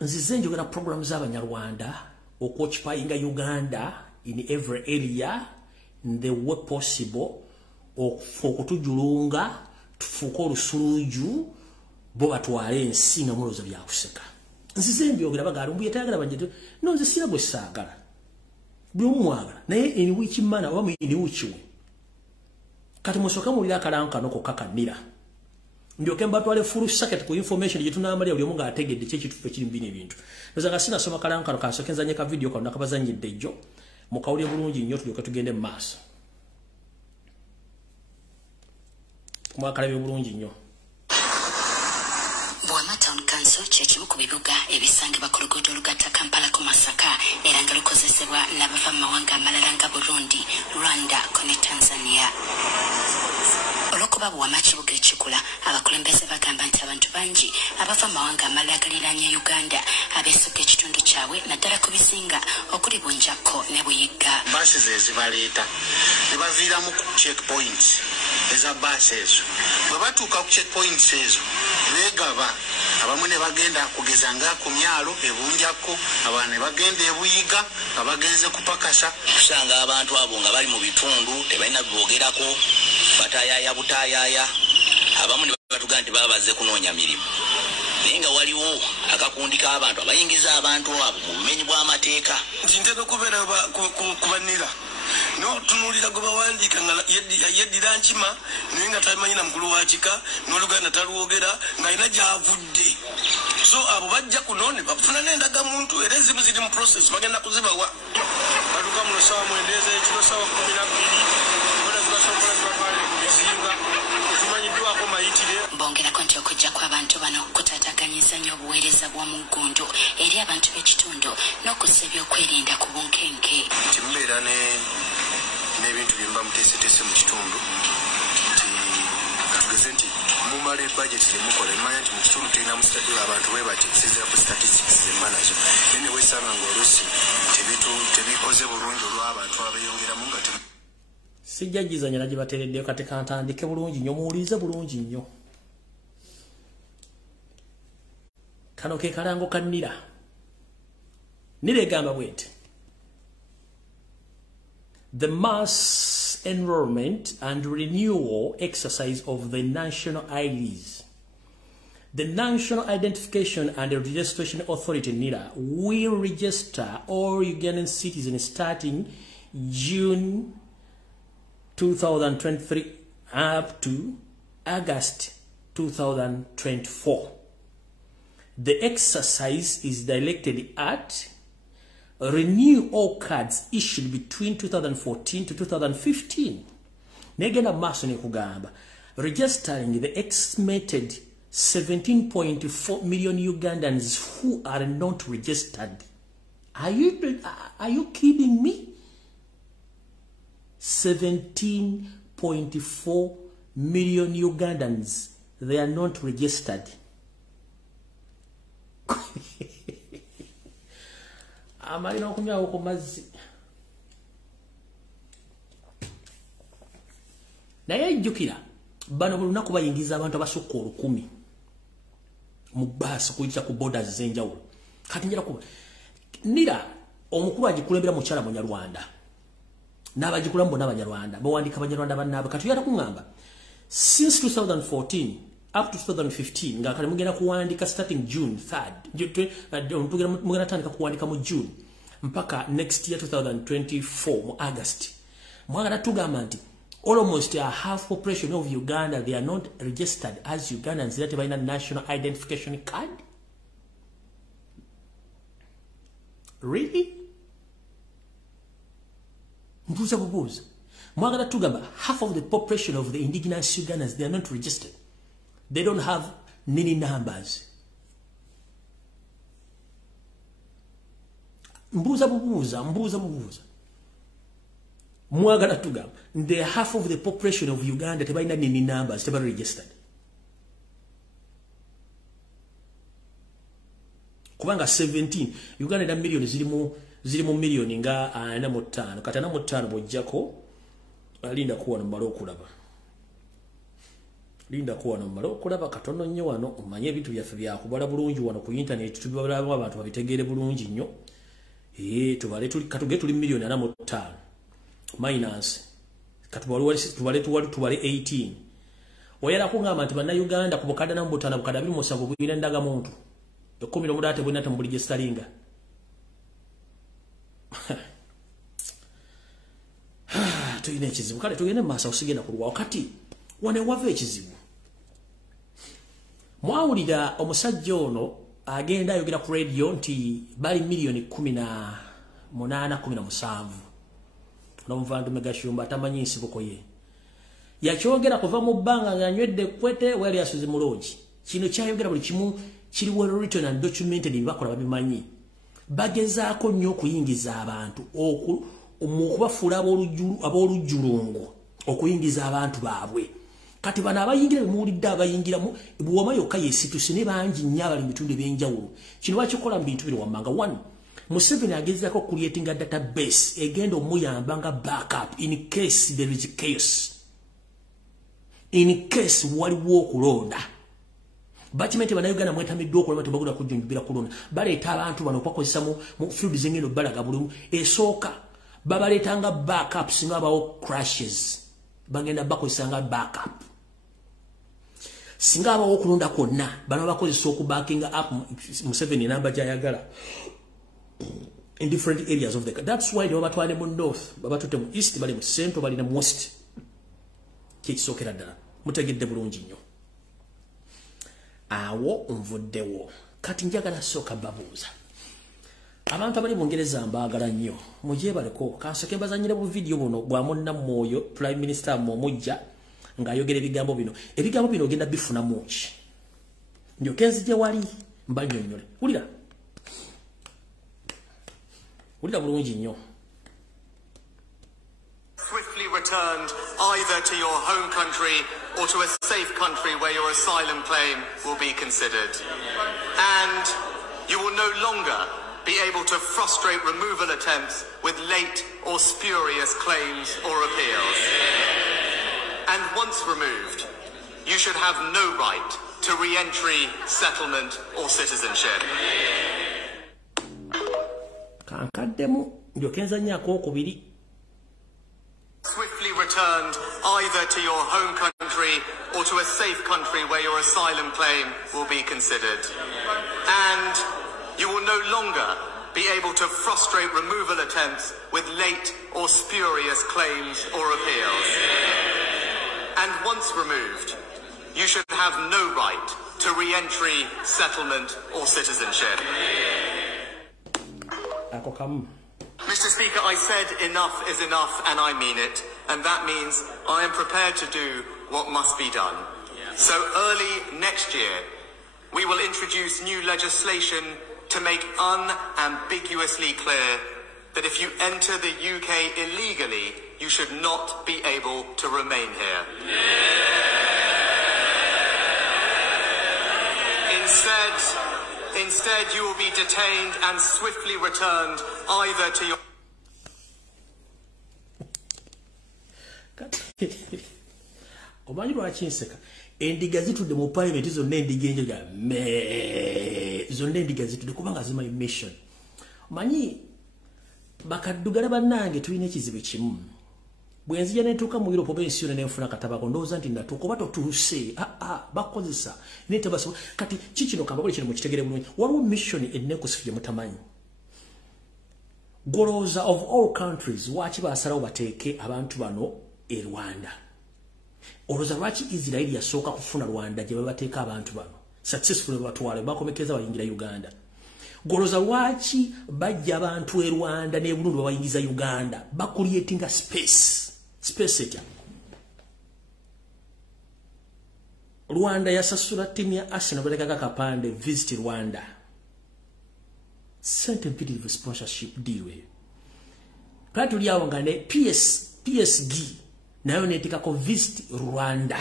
nzize njogera program z'abanyarwanda occupying Uganda in every area in the way possible okutujulunga tufuko olusuju bo batwale ensinga muloza bya kuseka nzize mbyogera bagala mbuye tayagala banje no nze sira bwe sagala byomwagala naye eni wiki mana wamu eni uchiwe kati musoka mulira akalanka noko kakanira ndio kemba twale full circuit ku information yituna amali buli omunga ategedde kye kitufe kiri mbine bintu nza kasina soma kalanka kasokenza nyeka video kwa nakabazanyidde jo mukawulye bulungi nnyo tulyoka tugende maso kumwakalabe bulungi nnyo Town Council chechimu ku bibuga ebisangibwa ku luguudo olugatta Kampala ku Masaka era nga lukozesebwa n'abava mu mawanga amalala nga Burundi, Rwanda ne Tanzania. Olwokuba buwama kibuga ekikula abakulembeze bagamba nti abantu bangi abava mu mawanga amalala agaliraanye Uganda abeesooka ekitundu kyabwe naddala ku bizinga okuli Bunjako ne Buyiga. Basi zezibaleeta ne baviiramu ku checkpoint eza basi ezo bwe batuuka ku checkpoint ezo beegaba abamu ne bagenda kugeza nga ku myalo ebunjako abantu ne bagenda ebuyiga nga bagenze kupakasa kusanga abantu abo nga bali mu bitundu tebalina biboogerako batayaya butayaya abamu ne batugamba nti babaze kunoonya mirimu naye nga waliwo akakundi k'abantu abayingiza abantu abo mu bumenyi bw'amateeka nti ntera okubeera kubanira n'otunuulira gwe bawandiika nga yeddira nkima naye nga tamanyi na mukulu wa kika n'oluganda talwogera ng'alina gy'avudde so abo bajja kuno ne bafuna n'endagamuntu era ezimu ziri mu process bagenda kuzibawa batuuka muno ssaawa mwendeeza ekiro ssaawa 12 bona zibasobola zibafaale ku bizinga zimanyiddwako mayitire. Bongerako nti okujja kw'abantu bano kutaataganyiza nnyo obuweereza bw'omu gundu eri abantu b'ekitundu n'okussa ebyokwerinda ku bunkenke. Kimubeera n'ebintu bye mba muteeseteese mu kitundu nti katugeze nti mumala ebudget temukola emanya nti mu kitundu tulina abantu bwe bati sinzira ku statistics zemba nazo naye ne weesanga ng'oluusi tebikoze bulungi olw'abantu abeeyongeramu nga sijjagizanya na gye bateereddeyo kati kantandike bulungi nnyo muwulirize bulungi nnyo kano ke kalango ka Nira egamba bwete the mass enrollment and renewal exercise of the national IDs The National Identification and Registration Authority, NIRA, will register all Ugandan citizens starting June 2023 up to August 2024. The exercise is directed at renew all cards issued between 2014 to 2015. Negenda maso ne kugamba registering the estimated 17.4 million Ugandans who are not registered. Are you kidding me? 17.4 million Ugandans, they are not registered. Amalina okunywa okumazzi. Naye jjukira bano bulunaku bayingiza abantu abasukka 10,000 mu bbaasi kuyita ku borders z'enjawulo. Kati njira kuba NIRA omukulu agikulembera mukyala Munyarwanda n'abagikulamu bonna Abanyarwanda bawandika Abanyarwanda bannaabwe. Kati yata kuŋŋamba since 2014 up to 2015 nga kale mugenda kuwandika starting June 3rd mugenda tandika kuwandika mu June mpaka next year 2024 mu August. Mwagala tugamba nti almost a half population of Uganda, they are not registered as Ugandans that have a national identification card. Really? Mbuza bubuza. Mwagala tugamba half of the population of the indigenous Ugandans, they are not registered. They don't have NINI numbers. Mbuza bubuza. Mwagala tugamba the half of the population of Uganda tebalina NINI numbers, tebali registered. Kubanga 17 Uganda na million zilimu million nga 45 kata 45 bojjako linda kuwa na mbalo okulaba. Linda kuwa na mbalo okulaba katono nnyo wano omanye ebintu byaffe byakubala bulungi wano ku internet tubibalaba abantu babitegeere bulungi nnyo. Tubale tuli million 45 minus katubale 18. Oyera kungamba nti bana Uganda kubukada na mbutana bukada 27 bwina ndaga muntu. Yokumira mudate bwina tambulije stalinga. Tuyine ekizibu kale tugende masa usigenda kulwa wakati wane wave ekizibu. Mwawulira omusajja ono agenda ayogera ku radio nti bali million 18 n'omuvandu megashumba atamanyi nsibuko ye. Yakyogera kuva mu bbanga nganywedde kwete wali asuze mulungi. Kino kyayogera buli kimu kiri well written and documented bibakola babimanyi. Bagezaako nnyo okuyingiza abantu okubafuula ab'olujjulungu okuyingiza abantu baabwe. Kati bano abayingira muwulidde abayingiramu bw'oma yokka yeesituse ne bangi nnyo abali mu bitundu eby'enjawulo. Kino bakikola mu bintu biri wammanga. 1. Museveni agezaako creating a database egenda omuyamba nga backup in case there is chaos. In case waliwo okulonda. Bakimente Bannayuganda mwetamiddwa okulonda tebagenda kujjunjubira kulonda. Baleeta abantu bano okwakozesa mu field z'engendo balaga bulumu. Esooka babaleetanga backup singa abawo crashes. Bagenda bakozesa nga backup. Singa abawo okulonda kwonna bano bakozesa okubackinga up Museveni namba gy'ayagala. In different areas of the country. That's why they were batwale mu north, babatutte mu east, bali mu central, bali mu west. Kikisookera ddala. Mutegedde bulungi nnyo. Awo nvuddewo. Kati njagala sooka babuuza. Abantu abali mu Ngereza mbaagala nnyo. Mugyebaleko. Kansooke mbazannyire bu video buno bwa Munnamwoyo, Prime Minister Mumujja ng'ayogera ebigambo bino. Ebigambo bino ogenda bifunamu ki? Ndyoke nzije wali mbannyonnyole. Wulira. Swiftly returned either to your home country or to a safe country where your asylum claim will be considered. And you will no longer be able to frustrate removal attempts with late or spurious claims or appeals. And once removed, you should have no right to re-entry, settlement or citizenship. Swiftly returned either to your home country country or to a safe country where your asylum claim will be considered. And you will no longer be able to frustrate removal attempts with late or spurious claims or appeals. And once removed, you should have no right to re-entry, settlement or citizenship. Mr. Speaker, I said enough is enough, and I mean it. And that means I am prepared to do what must be done. So early next year, we will introduce new legislation to make unambiguously clear that if you enter the UK illegally, you should not be able to remain here. Instead, you will be detained and swiftly returned either to your... Omanyi lwaki nseka endiga zitudde mu parliament zonna endiga enjoga zonna endiga zitudde kubanga zimanyi mission. Omanyi bakaddugala bannange tulina ekizibu kimu bwe nzija netuuka mu Europe oba ensi yonna nenfuna akatabako ndowooza nti natuuka oba totuuse bakozesa netebasobola kati kikino kambabuli kino mukitegere bulungi waliwo mission enneekusifu gye mutamanyi golooza of all countries waaki baasalawo bateeke abantu bano e Rwanda. Olowooza lwaki Israeli yasooka kufuna Rwanda gye babateeka abantu bano successfully batwale bakomekeza bayingira Uganda. Golooza lwaki bajja abantu e Rwanda ne Burundi babayingiza Uganda bakuliyetinga space etya. Rwanda yasasula timu ya Arsenal baleka kapande visit Rwanda. Certain bit of sponsorship deal we. Kati uliawo ngane PSG nayo netika ko visit Rwanda.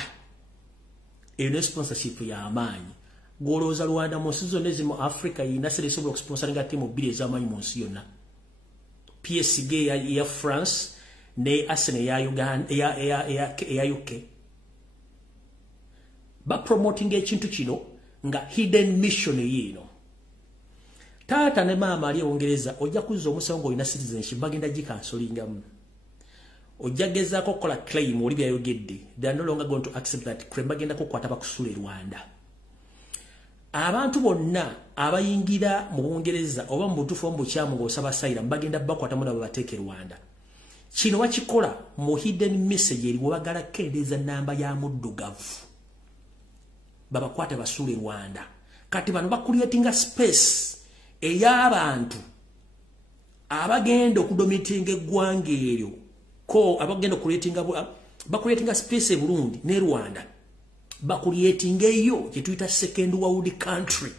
Eno sponsorship ya amaanyi. Golooza Rwanda monsizo nezi mu Africa yinasere sobola sponsoringa timu bile z'amaanyi monsi yonna. PSG ya France ne Arsenal ya Uganda ya UK. Ba promoting ekintu kino nga hidden mission yino. Tata ne mama ali Ongereza ojja kuzza omusango olina citizenship bagenda gikansolinga mu. Ojja gezaako kola claim oli byayogedde. They are no longer going to accept that claim bagenda kukwata bakusula Rwanda. Abantu bonna abayingira mu Bungereza oba mu butuufu mu kyamu ng'osaba asylum bagenda bakwata mu nabo bateeke Rwanda. Kino bakikola mu hidden message eri wabagala kendeeza namba ya muddugavu. Babakwata basule Rwanda. Kati bano bakuliyetinga space ey'abantu abagenda okudomitinga eggwanga eryo ko abagenda bakuliyetinga space e Burundi ne Rwanda. Bakuliyetinga eyo kye tuyita second world country.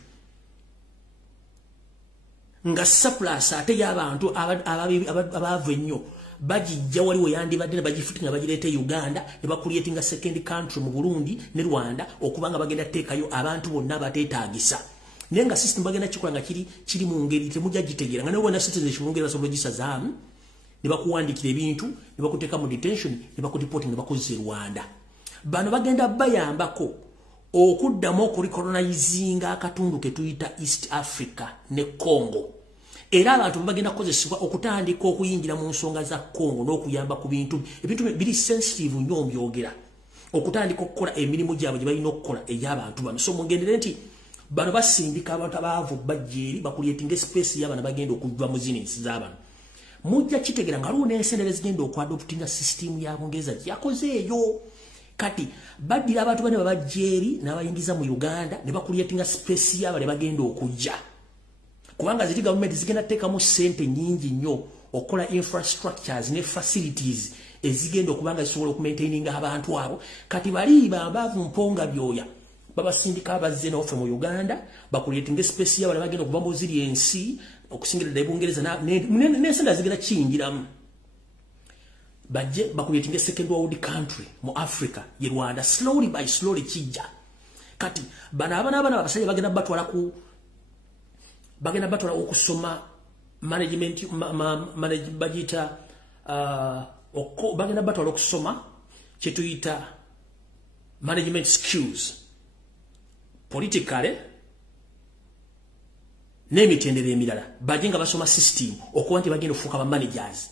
Nga surplus ate y'abantu abava ennyo bajijja waliwo yandibadde ne bagifutinga bagireeta Uganda ne bakuliyetinga second country mu Burundi ne Rwanda okubanga bagenda teekayo abantu bonna abateetaagisa. Naye nga system bagenda kikola nga kiri mu ngeri temujja gitegeera nga newe na citizenship mu ngeri basobola gisazaamu ne bakuwandikira ebintu ne bakuteeka mu detention ne bakudipoti ne bakozesa Rwanda. Bano bagenda bayambako okuddamu okulikolonizinga akatundu ke tuyita East Africa ne Congo. Era abantu bagenda kozesebwa okutandika okuyingira mu nsonga za Congo n'okuyamba ku bintu biri sensitive nnyo mbyogera okutandika okukola emirimu gyabwe gye balina okukola ey'abantu bano. So mugendere nti bano basindika abantu abaavu bajjeeri bakuliyetinga space y'abana bagenda okuva mu zinensi z'abano. Mujja kitegera nga luno ensendere zigenda okwadoptinga system ya Bungereza yakoze eyo. Kati badira abantu bane babajjeeri n'abayingiza mu Uganda ne bakuliyetinga space y'abale bagenda okujja. Kubanga ziti government zigenda teeka mu sente nyingi nnyo okola infrastructures ne facilities ezigenda okubanga zisobola okumaintaininga abantu abo. Kati bali bambaavu mponga byoya babasindika abazze n'ofe mu Uganda bakuliyetinga space y'abale bagenda okuva mu ziri ensi okusingira ddala Bungereza n'ensenda zigenda kiyingiramu. Bajje bakuliyetinga second world country mu Africa ye Rwanda slowly by slowly kijja. Kati bana abasajja bagenda batwala okusoma management bagita bagenda batwala okusoma kye tuyita management skills politically n'emitendera emirala bajje nga basoma system okuba nti bagenda okufuuka ba managers.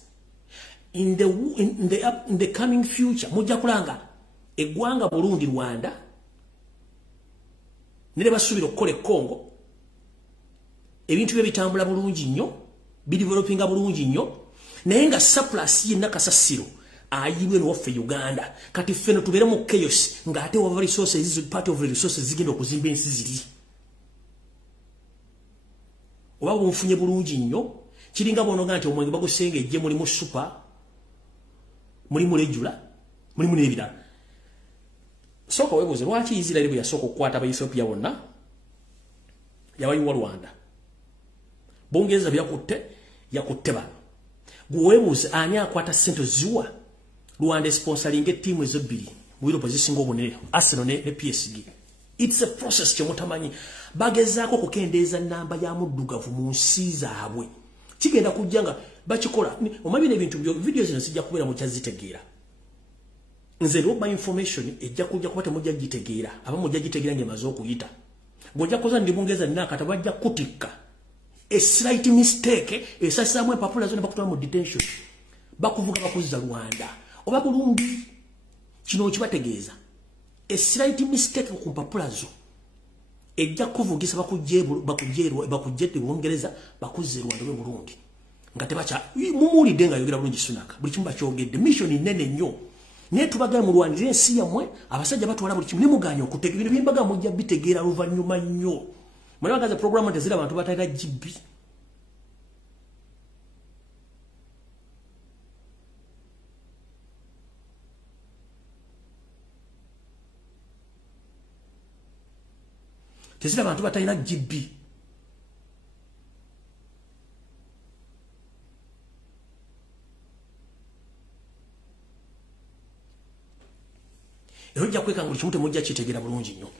In the coming future mujja kulanga eggwanga Burundi Rwanda nere basubira okukola Congo ebintu bye bitambula bulungi nnyo bidevelopinga bulungi nnyo naye nga surplus ye nakasasiro ayibwe n'offe Uganda kati ffeno tubeere mu chaos ng'ate over resources part of the resources zigenda okuzimba ensi ziri oba bunfunye bulungi nnyo kiringa bonoga nti omwenge bagusenge ejje mulimu super mulimu lejula mulimu n'ebirala soko webuze lwaki Israel bwe yasoko okukwata Ethiopia wonna yabayiwa Rwanda Bongereza yakutte bano gwebuze ani akwata sente ziwa Rwanda sponsoring team ezobbiri mu Europe zisinga obunene Arsenal ne PSG. It's a process kyomutamanyi bagezaako kukendeeza namba ya muddugavu mu nsi zaabwe kigenda kujjanga bakikola omabi n'ebintu byo video zino sijja kubeera mu kyazitegeera nze roba information ejja kujja kuba temujja gitegeera aba mujja gitegeera ngemaze okuyita bw'ojja koza ndi Bungereza naka tabajja kutikka a slight mistake esasamwe papula zone bakutwa mu detention bakuvuga bakuzza Rwanda oba Burundi kino kibategeeza a slight mistake ku papula zo ejja kuvugisa bakujjete Bungereza bakuzze Rwanda we Burundi nga tebacha mumulidde nga yogera bulungi Sunaka buli kimu bakyogedde mission nene nnyo ne tubaga mu Rwanda ensi yamwe abasajja batwala buli kimu ne muganya okuteeka bino bimbaga mujja bitegeera luvannyuma nnyo mwana bagaza program ntezira abantu batayira GB tezira abantu batayira GB Ejja kweka nguli kimu temujja kitegeera bulungi nnyo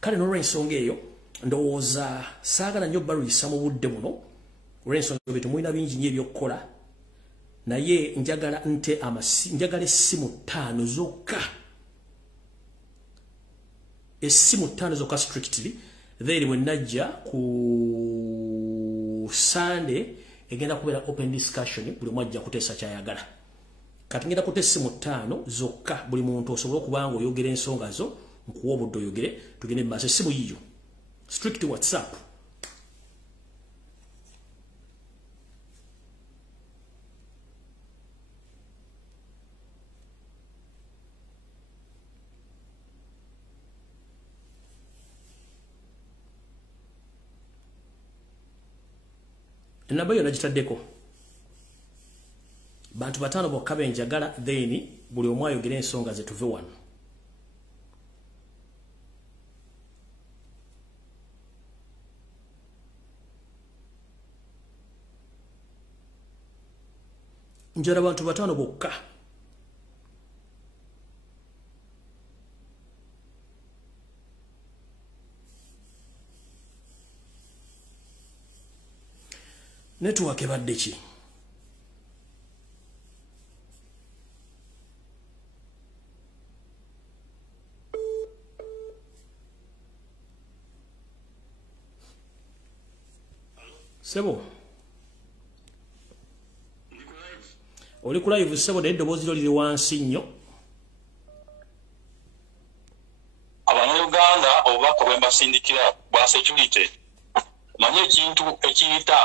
kale n'olw'ensonga eyo ndowooza saagala nnyo baluyisa mu budde buno olw'ensonga byetu mulina bingi nnyo ebyokukola naye njagala njagala essimu 5 zokka essimu 5 zokka strictly then bwe najja ku Sunday egenda kubeera open discussion buli mwajja kuteesa kyayagala kati ngenda kuteesa essimu 5 zokka buli muntu osobola okubanga oyogera ensonga zo nkuwa obudde oyogere tugende maaso essimu yiyo strict WhatsApp enamba yo nagitaddeko bantu batano bokka benjagala then buli omu ayogera ensonga ze tuve wano njala bantu batano bokka network ebadde ki Sebo oli ku live sebo ne eddoboozi lyo liri wansi nnyo Abannayuganda obubaka bwe mbasindikira bwa security manye ekintu ekiyita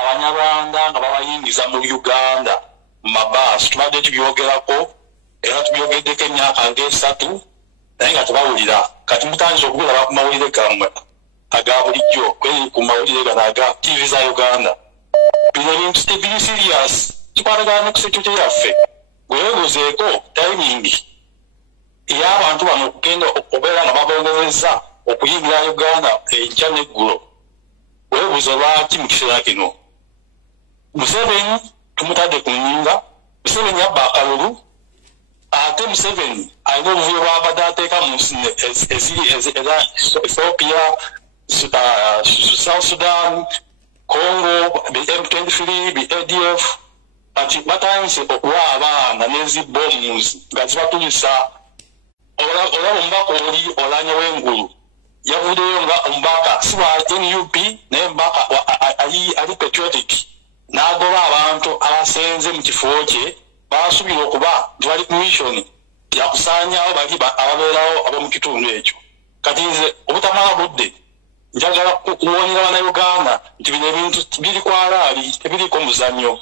Abanyarwanda nga babayingiza mu Uganda mu mabaasi tubadde tubyogerako era tubyogeddeko emyaka ng'esatu naye nga tebawulira kati mutandise okubulaba ku mawulire gammwe aga bulijjo kweri ku mawulire gano aga TV za Uganda bino ebintu tebiri serious kikwatagana ne ku security yaffe gwewebuzeeko timing ey'abantu bano okugenda okubeera nga babongezeza okuyingira Uganda enkya n'eggulo webuze lwaki mu kiseera kino Museveni tumutadde ku nnyinga Museveni yabba akalulu ate Museveni alina obuvuyo bw'abadde ateeka mu nsi eziri eza Ethiopia South Sudan Congo M23 ADF ati batandise okuwa abaana n'ezibbomu nga zibatulisa olaba omubaka oli Oulanya w'engulu yavudeyo nga ombaka siwa NUP naye mbaka ali patriotic n'agoba abantu abasenze mu kifo kye basubira okuba tubali ku mission yakusaanyawo bali ababeerawo ab'omu kitundu ekyo kati nze obutamala budde njagala kuwonyera bannayuganda nti bino ebintu biri kwalaali tebiriko muzannyo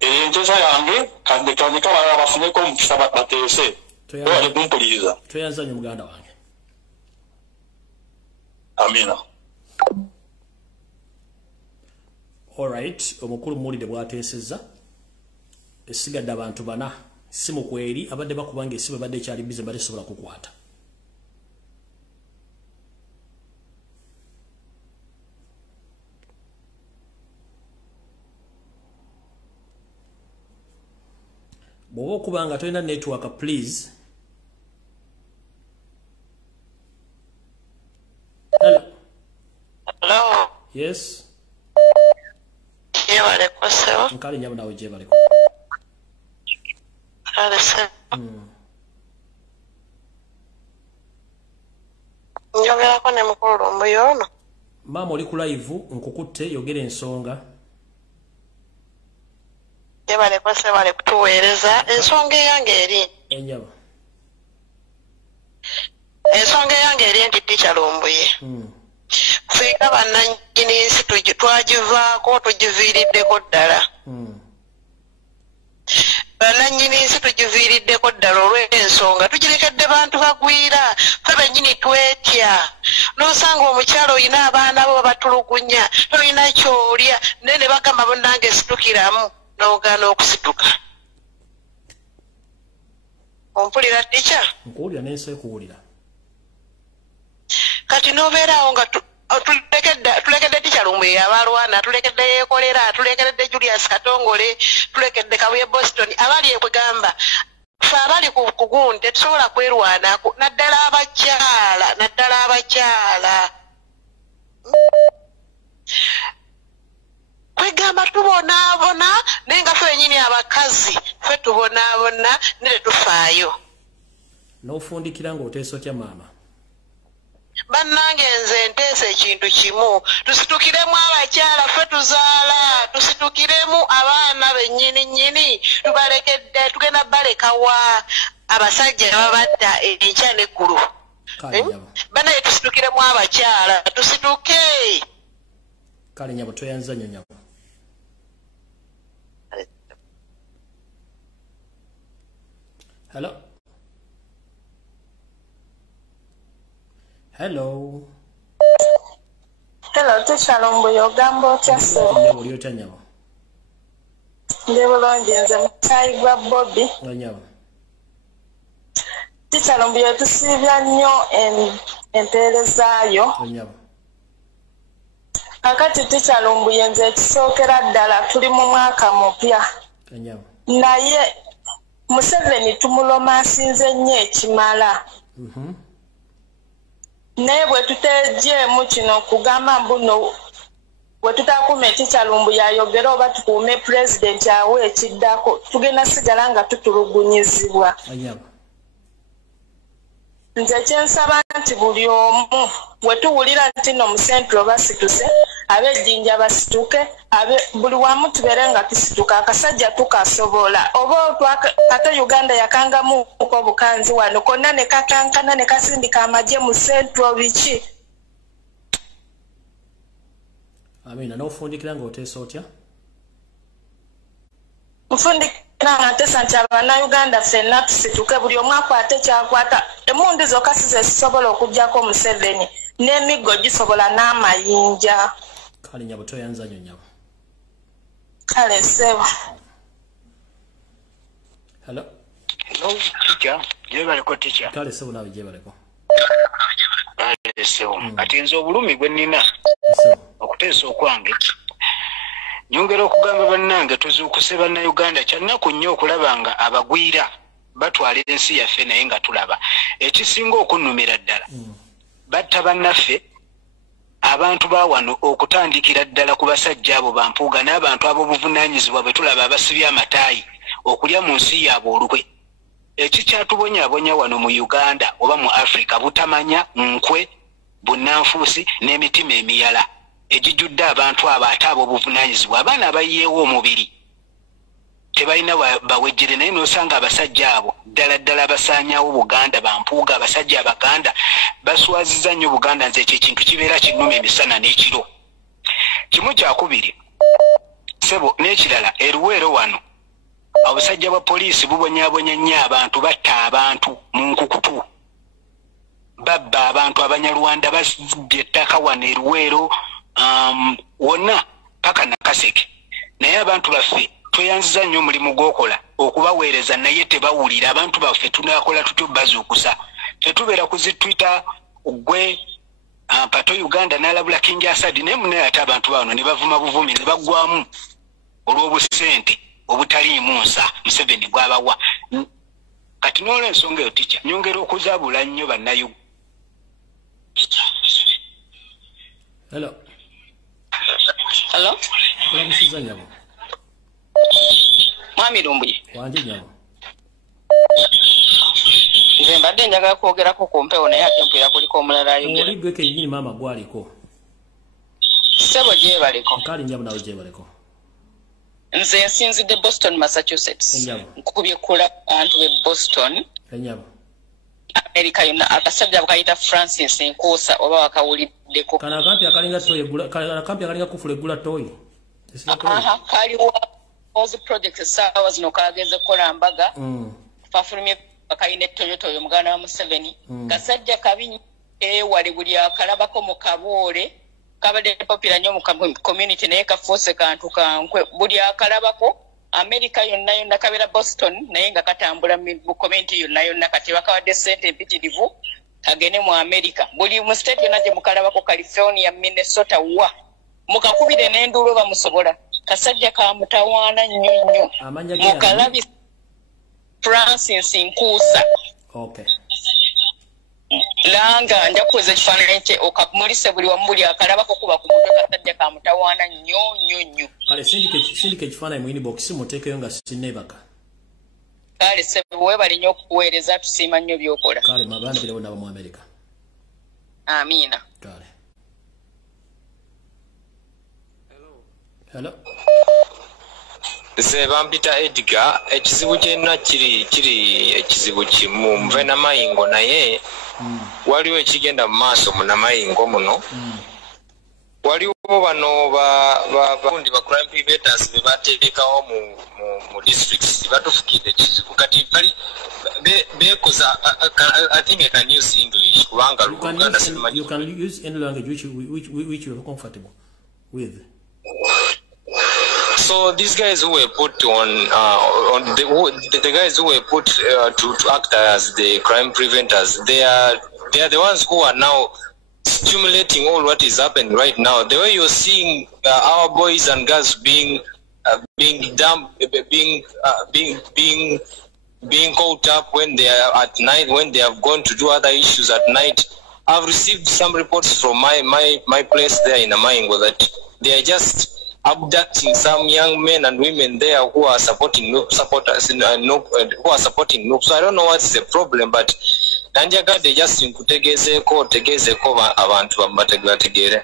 enteesa yange kandeka balala bafuneko omukisa bateese wale kumpuliriza toyanzanya muganda wange amina alright omukulu muwulidde bwateesezza esigadde abantu bana simu kweri abadde bakubanga esimu ebadde ekyali bize badde sobola kukwata bw'oba okubanga tolina network please. Hello. Hello. Yes. Jebale kosewa. Nkali nyamu nawe jebale ko. Kale se. Njogera ko ne mukulu Lumbuye ono. Mama oli ku live nkukutte yogera ensonga. Jebale kose bale kutuweereza ensonga yange eri. Enyaba. Ensonga yange eri nti Teacher Lumbuye. Fika bannannyini nsi twagivaako tugiviiriddeko ddala. Bannannyini nsi tugiviiriddeko ddala olw'ensonga tugirekedde bantu bagwira fe bennyini twetya n'osanga omukyalo olina abaana bo batulugunya tolina kyolya naye ne bagamba bonnange situkiramu n'ogaana okusituka. Ompulira Teacher? Nkuwulira n'ensi ekuwulira. Kati n'obeerawo nga tulekedde Teacher Lumbuye abalwana, tulekedde yeekolera, tulekedde Julius Katongole, tulekedde Kabuye Boston, abali ekwegamba fe abali ku gundi tetusobola kwerwanako naddala abakyala. Kwegamba tubonaabona naye nga fe nyini abakazi fe tubonaabona ne tetufaayo. N'ofundikira ng'oteesa otya maama? Bannange nze nteesa ekintu kimu tusitukiremu abakyala fe tuzaala tusitukiremu abaana bennyini tubalekedde tugenda balekawa abasajja babatta enkya n'eggulu. Bannaye tusitukiremu abakyala tusituke. Kale nyabo toyanzanya nyabo. Hello. Hello. Hello, Teacher Lumbuye ogamba otya so? Nyabo lyotya nyabo. Ndi bulungi nze mukyayi gwa Bobby. Nyabo. Teacher Lumbuye tusiibya nnyo empeerezaayo. Nyabo. Kakati Teacher Lumbuye nze ekisookera ddala tuli mu mwaka mupya. Nyabo. Naye Museveni tumulomaasinze nnyo ekimala. Naye bwe tuteegyemu kino kugamba mbuno bwe tutakuume Teacher Lumbuye ayogera oba tukuume pulezidenti awe ekiddako tugenda sigala nga tutulugunyizibwa. Nze kyensaba nti buli omu bwe tuwulira nti no mu Central basituse ab'ejjinja basituke buli wamu tubeere nga tusituka akasajja tukasobola oba ate Uganda yakangamu ko bukanzi wano konna ne kakankana ne kasindika amagye mu Central biki. Amina n'ofundikira ng'oteesa otya? Nfundikira nga nteesa nti Abannayuganda ffenna tusituke buli omu akwate kyakwata emmundu zokka si ze zisobola okuggyako Museveni n'emiggo gisobola n'amayinja. Kale nyabo toyanzanya nyabo. Kale sebo. Hello. Hello, Teacher. Jebaleko Teacher. Kale sebo nawe jebaleko. Kale sebo. Ati nze obulumi bwe nnina okuteesa okwange. Nyongera okugamba bannange tuzuukuse bannayuganda kyannaku nnyo okulaba nga abagwira batwala ensi yaffe naye nga tulaba. Ekisinga okunnumira ddala. Batta bannaffe abantu bawano okutandikira ddala ku basajja abo bampuuga n'abantu ab'obuvunaanyizibwa bwe tulaba abasibye amataayi okulya mu nsi yaabwe olukwe. Ekikyatubonyaabonya wano mu Uganda oba mu Africa butamanya nkwe bunnanfuusi n'emitima emiyala egijjudde abantu abo ate ab'obuvunaanyizibwa abaana abayiyeewo omubiri tebalina bawejjere naye nosanga abasajja abo ddala basaanyawo Buganda bampuuga abasajja Abaganda baswaziza nnyo Buganda nze ekyo ekintu kibeera kinnuma emisana n'ekiro. Kimu kyakubiri sebo n'ekirala eruweero wano abasajja ba poliisi bubonyaabonya nnyo abantu batta abantu mu nkukutu babba abantu Abanyarwanda bazibye ettaka wano eruweero wonna paka Nakaseke naye abantu baffe tweyanziza nnyo omulimu gw'okola okubaweereza naye tebawulira abantu baffe tunakola tutyo bazuukusa tetubeera kuzitwita gwe pato Uganda n'alabula King Asadi naye munaye ate abantu bano ne bavuma buvumi ne baggwamu olw'obusente obutaliimu nsa Museveni gw'abawa. Kati n'olw'ensonga eyo tica nyongera okuzaabula nnyo bannayu. Hello. Hello. Kulamusiza nyabo. Mwami Lumbuye. Wanje nyabo. Nze mbadde njagala kwogerako ku mpewo naye ate mpulira kuliko omulala ayogera. Oli gwe kennyini maama gwaliko. Ssebo gyebaliko. Kale nyabo nawe gyebaliko. Nze nsinzidde Boston, Massachusetts. Nkubye kula abantu be Boston. Enyabo. America yonna akasajja bakayita Francis Nkuusa oba wakawuliddeko. Kana akampi akalinga toyi egula kana akampi akalinga kufula egula toyi. Aha kaliwo ozi project sawa zino kageze kola mbaga. Fafulumye bakayine Toyota oyo mugana wa Museveni. Kasajja kabi wali buli akalabako mu Kaboole. Kabade popular nnyo mu community naye kafuuse kantu kankwe buli akalabako America yonna kabera Boston naye nga katambula mu community yonna kati bakawadde ssente empitirivu kagene mu America buli mu state yonna gye mukalabako California, Minnesota wa mukakubire n'enduulu bamusobola kasajja ka mutawaana nnyo mukalabi Francis Nkuusa. Okay. Langa nja kuweza kifaananyi kye okamulise buli wamu buli akalabako kuba ku mutwe kasajja ka mutawaana nnyo. Kale sindike ekifaananyi mu inbox muteekeyo nga sinneebaka. Kale sebo weebale nnyo okuweereza tusiima nnyo by'okola. Kale mabandirewo nabo mu America. Amiina. Kale. Hello. Nze bampita Edgar ekizibu kyenna kiri ekizibu kimu nve namayingo naye waliwo ekigenda mu maaso mu namayingo muno waliwo bano bakundi ba crime preventions be bateekawo mu districts batufukidde ekizibu kati bali bekoza I think I can use English kubanga Luganda simanyi. You can use any language which you are comfortable with. So these guys who were put on the guys who were put to act as the crime preventers, they are the ones who are now stimulating all what is happening right now. The way you're seeing our boys and girls being dumped, being caught up when they are at night, when they have gone to do other issues at night. I've received some reports from my place there in Amaingo that they are just abducting some young men and women there who are supporting who are supporting Noob. So I don't know what's the problem, but Nanjagade just kutegezeeko abantu bamategeere.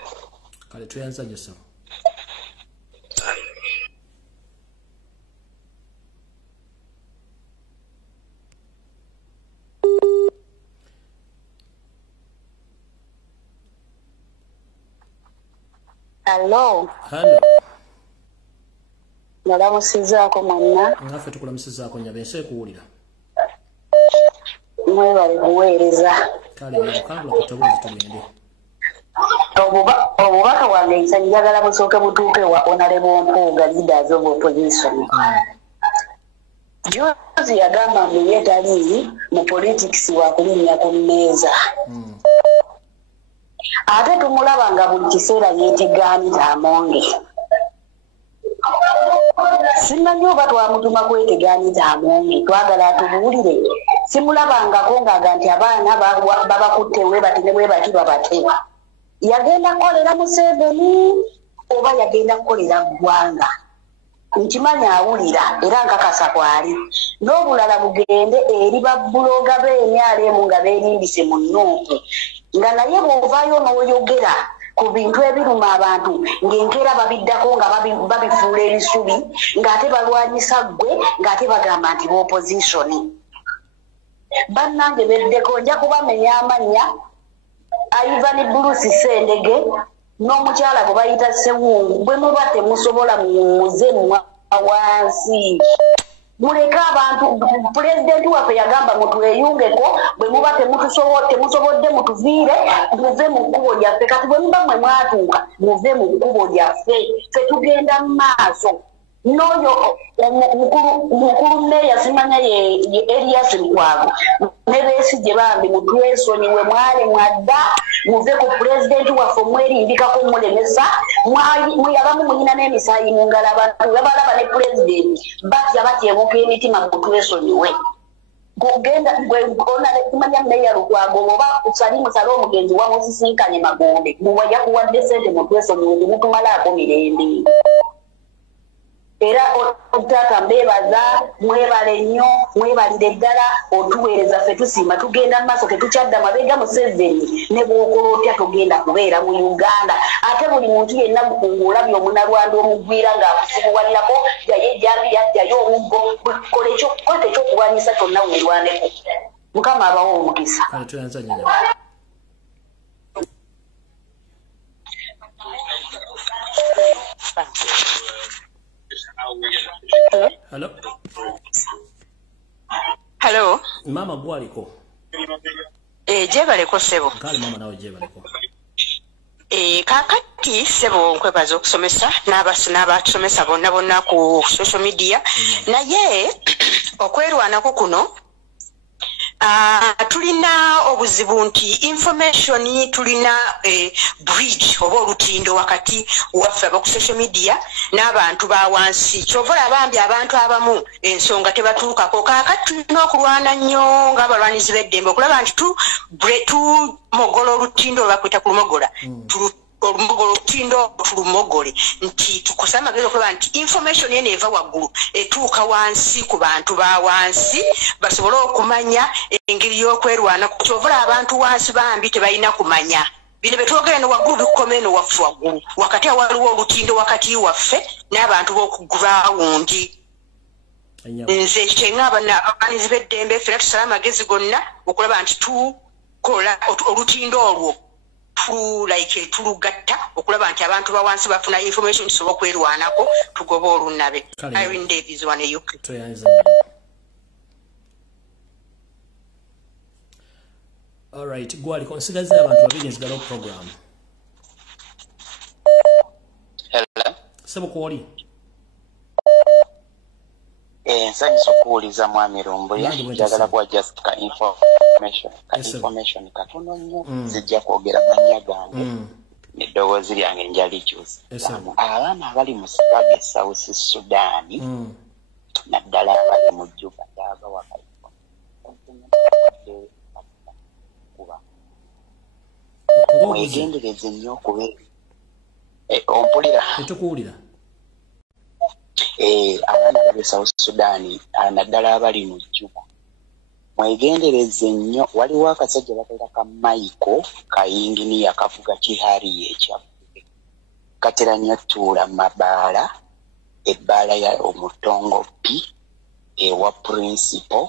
Kale tuyanza nyo sawa. Hello. Hello. Nalamusizaako mwenna. Ngaffe tukulamusizaako nyabense kuwulira. Mwebale kuweereza. Kale yakangula kutobozi tugende. Obubaka bwange nsa njagala busooke butuuke wa Honorable Mpuuga, leaders of opposition. Jozi yagamba mbu ye tali mu politics wa kulinnya ku mmeeza. Ate tumulaba nga buli kiseera yeetegaanira amonge. Simanyi oba twamutuma kwetegaanira amonge twagala atubuulire. Simulabangako ng'aga nti abaana babakutte webati ne bwebati babate. Yagenda kukolera Museveni oba yagenda kukolera ggwanga. Nkimanya awulira era nkakasa kwali. N'obulala bugende eri babuloga b'emyalemu nga beerimbise mu Nuupu. Nga naye bw'ovaayo n'oyogera ku bintu ebiruma abantu ng'enkeera babiddako nga babifuula ebisubi ng'ate balwanyisa ggwe ng'ate bagamba nti b'opposition. Bannange beddeko nja kubamenya amannya Ivan Bruce Sendege n'omukyala gwe bayita Sewungu bwe muba temusobola muze wansi. Muleka abantu Pulezidenti waffe yagamba mutweyungeko bwe muba temusobodde mutuviire muve mu kkubo lyaffe. Kati bwe muba mwe mwatuuka muve mu kkubo lyaffe ffe tugenda mu maaso. N'oyo mukulu mmeeya simanya ye Elias Lukwago ne Besigye bambi mutwesonyiwe mwale mwadda muve ku Pulezidenti waffe omwerindikako mulemesa abamu mulina n'emisaayi mu ngalo abantu babalaba ne Pulezidenti batyebuka emitima mutwesonyiwe. Gugenda gwona kumanya mmeeya Lukwago oba usali musale omugenzi wamusisinkanye Magombe muwajja kuwadde ssente mutwesonyiwe mutumalaako mirembe. Era otata mbebaza mwebale nnyo mwebalire ddala otuweereza ffe tusiima tugenda mu maaso tetukyadda mabega Museveni ne bw'okola otya tugenda kubeera mu Uganda. Ate buli muntu yenna olabye omunalwanda omugwira ng'akusibuwanirako jaye ejjambi yajjayo omuggo kola ekyokukwata ekyokulwanyisa kyonna weerwaneko. Mukama abawo omukisa. Hello. Hello. Mama gwaliko. Jebaleko sebo. Kale mama nawe jebaleko. Kakati sebo nkwebaza okusomesa n'abatusomesa bonna ku social media. Naye okwerwanako kuno tulina obuzibu nti information tulina bridge oba olutindo wakati waffe aba ku social media n'abantu ba wansi. Kyovola bambi abantu abamu ensonga tebatuukako. Kaakati tulina okulwana nnyo ng'abalwanizi b'eddembe okulaba nti tumogola olutindo olwakwita ku lumogola olutindo tulumogole nti tukosa amagezi okulaba nti information yene eva waggulu etuuka wansi ku bantu ba wansi basobole okumanya engeri y'okwerwana. Kyovola abantu wansi bambi tebalina kumanya bino betwogera ne waggulu bikoma eno waffe waggulu wakati awaliwo olutindo wakati waffe n'abantu b'okugurawundi. Nze kyeŋŋamba n'abalwanizi b'eddembe ffena tusala amagezi gonna okulaba nti tukola olutindo olwo tulugatta okulaba nti abantu bawansi bafuna information tusobola okwerwanako tugoba olunabe. Irene Davies wane UK. All right, gwali consider abantu babiri nzigala program. Hello. Sebo kwoli. Nsanyusa okuwuliza mwami Lumbuye njagala kuwa just ka information katono nnyo zijja kwogera mannya gange n'eddoboozi lyange njali kyusa. Abaana abali mu Sibaga South Sudan naddala abali mu Juba aba wakalipo mwegendereze nnyo okubeera ompulira tetukuwulira. Abaana bali South Sudan naddala abali mu Juba mwegendereze nnyo. Waliwo akasajja bakalira ka Michael Kayinginiya kavuga kihari ekyavuge katera nnyo tuula mabaala ebbaala ya Omutongo P ewa principal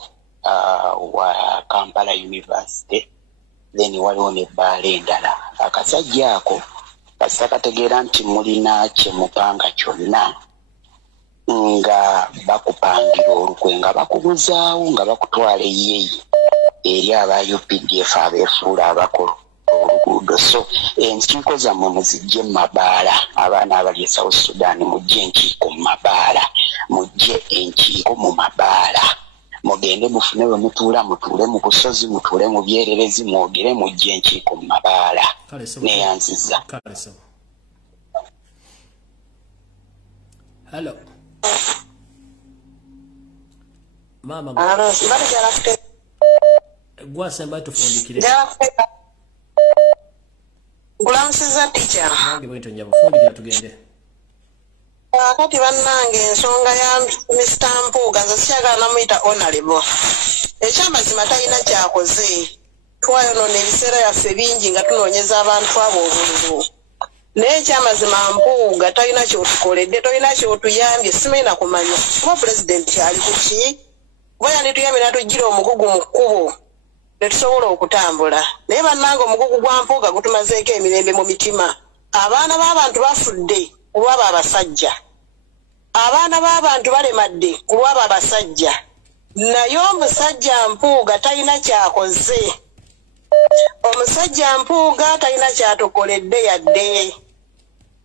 wa Kampala University then waliwo n'ebbaala endala. Akasajja ako kasita kategeera nti mulina kye mupanga kyonna nga bakupangira olukwe nga bakubuzaawo nga bakutwala eyeyi eri aba UPDF abeefuula abakola oluguudo. So enkiiko zammwe muzijje mu mabaala. Abaana abali e South Sudan mujje enkiiko mu mabaala, mujje enkiiko mu mabaala, mugende mufune we mutuula, mutuule mu busozi, mutuule mu byererezi, mwogere mujje enkiiko mu mabaala. Neyanziza. Hello. Mama gwasemba tufundikire. Kulamusiza teacher. Nange bwento nyabufundikira tugende. Kati bannange ensonga ya Mr. Mpuuga nze sikyagala namuyita honorable. Ekyamazima talina kyakoze. Twayonoona ebiseera yaffe bingi nga tunoonyeza abantu abo obululu. n'ekyamazima Mpuuga talina kyotukoledde, tolina kyotuyambye, simena kumanya kuba pulezidenti ali ku ki kuba yandituyambye n'atugira omugugu mu kkubo netusobola okutambula. Naye bannange omugugu gwa Mpuuga gutumazeeko emirembe mu mitima. Abaana b'abantu bafudde ku lw'abo abasajja, abaana b'abantu balemadde ku lw'abo abasajja, naye omusajja Mpuuga talina kyakoze. Omusajja Mpuuga talina kyatukoledde yadde.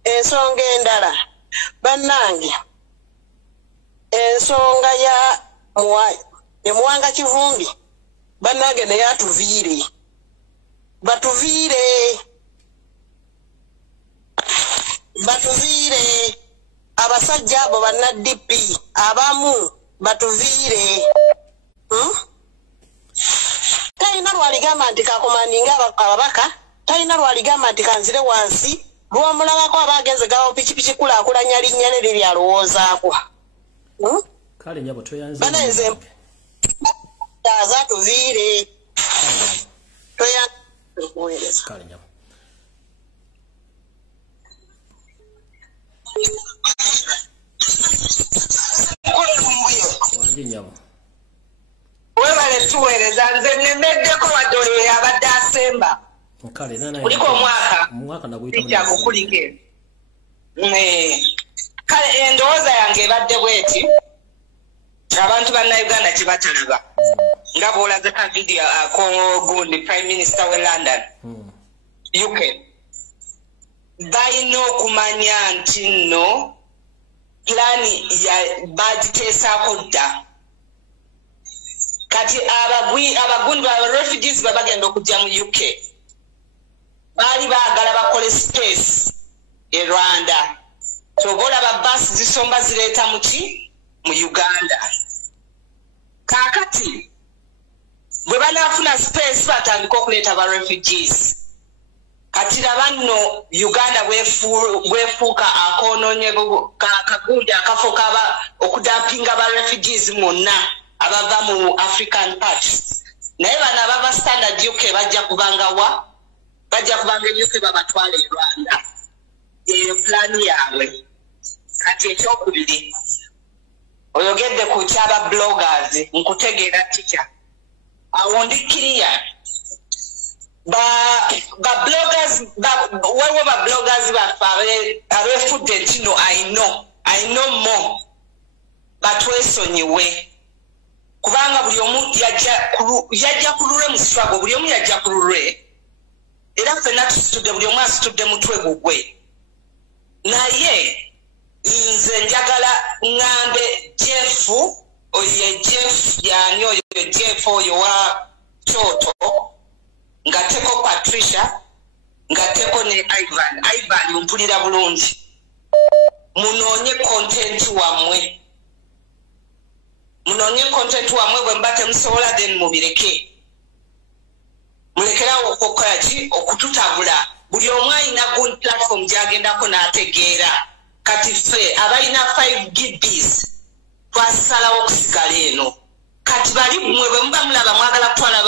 Ensonga endala bannange, ensonga ya Muwanga Kivumbi bannange naye atuviire, batuviire abasajja abo banna-DP abamu batuviire. Talina lwaligamba nti kakomaninga ababaka, talina lwaligamba nti kanzire wansi, lw'omulabako abagenze gawo pikipiki kulaakulanya linnya ne liri alowoozaako. Kale nyabo toyanze. Banenze tuviire. Toyanze. Kale nyabo. Wange nyabo. Webale tuweereza nze nnemeddeko wadde oyo abadde asemba. Kale nana. Kuliko omwaka naguyita mukulike. Kale endowooza yange ebadde bweti abantu bannayuganda kye batalaba nga bw'olaze ka vidiyo akogundi prime minister we London UK balina okumanya nti nno plani bagiteesaako dda. Kati abagundi ba refugees babagenda okujja mu UK baali baagala bakole space e Rwanda. Tobola ba bus zisomba zireeta mu Uganda. Kakati bwe banafuna space batandika okuleeta ba refugees. Kati labanno Uganda bwefuuka akoononye kagundi akafuuka okudampinga ba refugees monna abava mu African parts. Naye bano abava standard UK bajja kubanga UK babatwala e Rwanda. Eyo plani yaabwe. Kati ekyokubiri oyogedde ku kyaba bloggers nkutegeera teacher awo ndikiriya ba bloggers waliwo ba bloggers baffe abefudde nti no I know more batwesonyiwe kubanga buli omu yajja ku lulwe mu struggle, buli omu yajja ku lulwe era ffenna tusitudde, buli omu asitudde mutwe gugwe. Naye nze njagala ngambe Jeff yani oyo Jeff oyo wa Kyoto ngateko Patricia ngateko ne Ivan mpulira bulungi munoonye content wamwe bwe mbate musobola then mubireke mulekerawo okukola ki okututabula buli omu alina good platform gy'agendako n'ategeera. Kati ffe abalina 5 GBs twasalawo okusigala eno. Kati bali mmwe bwe muba mulaba mwagala kutwala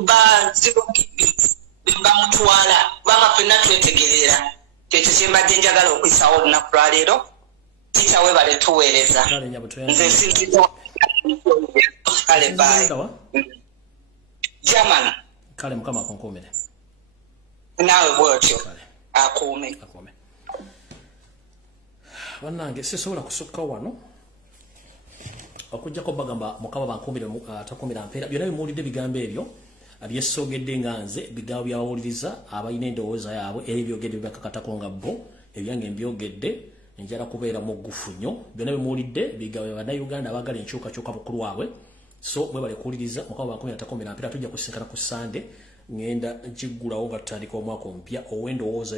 ba 0 GBs bamutwala bama ffenna twetegerera. Kyekyo kye mbadde njagala okuyisawo olunaku lwa leero. Kitawe bale tuweereza. Nze sinzizo kale bayi German. Kale mukama akonkomere. Nawe bwotyo akuume. Bannange sisobola kusukka wano okujjako bagamba mukama bankuumire atakuumira mpeera byonna bimuwulidde bigambo ebyo abyesogedde nga nze bigambo byabawuliriza abalina endowooza yaabwe era ebyogedde bibakakatako nga bo ebyange mbyogedde njala kubeera muggufu nnyo byonna bimuwulidde bigambo bannayuganda abaagala enkyukakyuka bukulu waabwe so mwebale kuwuliriza mukama bankuumire atakuumira mpeera tujja kusinkana ku Sande ngenda nkiggulawo nga tutandika omwaka omupya ow'endowooza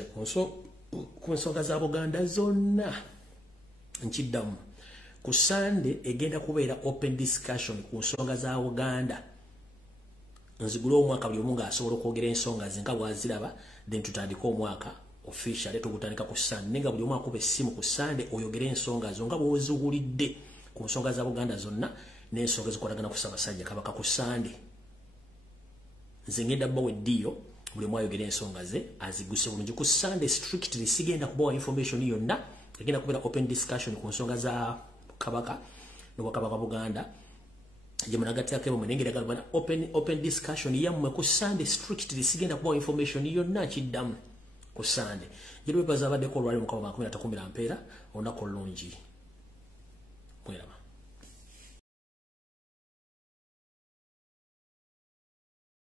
ku nsonga za Buganda zonna. Nchiddamu ku Sande egenda kubeera open discussion ku nsonga za Uganda. Nzigula omwaka buli omu ng'asobola okwogera ensonga ze nga bw'aziraba then tutandika omwaka officially tugutandika ku Sande nga buli omu akuba essimu ku Sande oyogere ensonga zo nga bw'oziwulidde ku nsonga za Buganda zonna n'ensonga ezikwatagana ku Ssaabasajja Kabaka ku Sande. Nze ngenda bbawa eddiyo buli mwayo gere ensonga ze aziguse bulungi ku Sunday strictly sigenda kubawa information yonna egenda kubera open discussion ku nsonga za Kabaka no Kabaka Buganda jemana gatia kebo mwenengera galbana open discussion yamwe ku Sunday strictly sigenda kubawa information yonna kiddamu ku Sunday jero bebaza abadde ko lwali mu 2010 ampera onako lungi mwera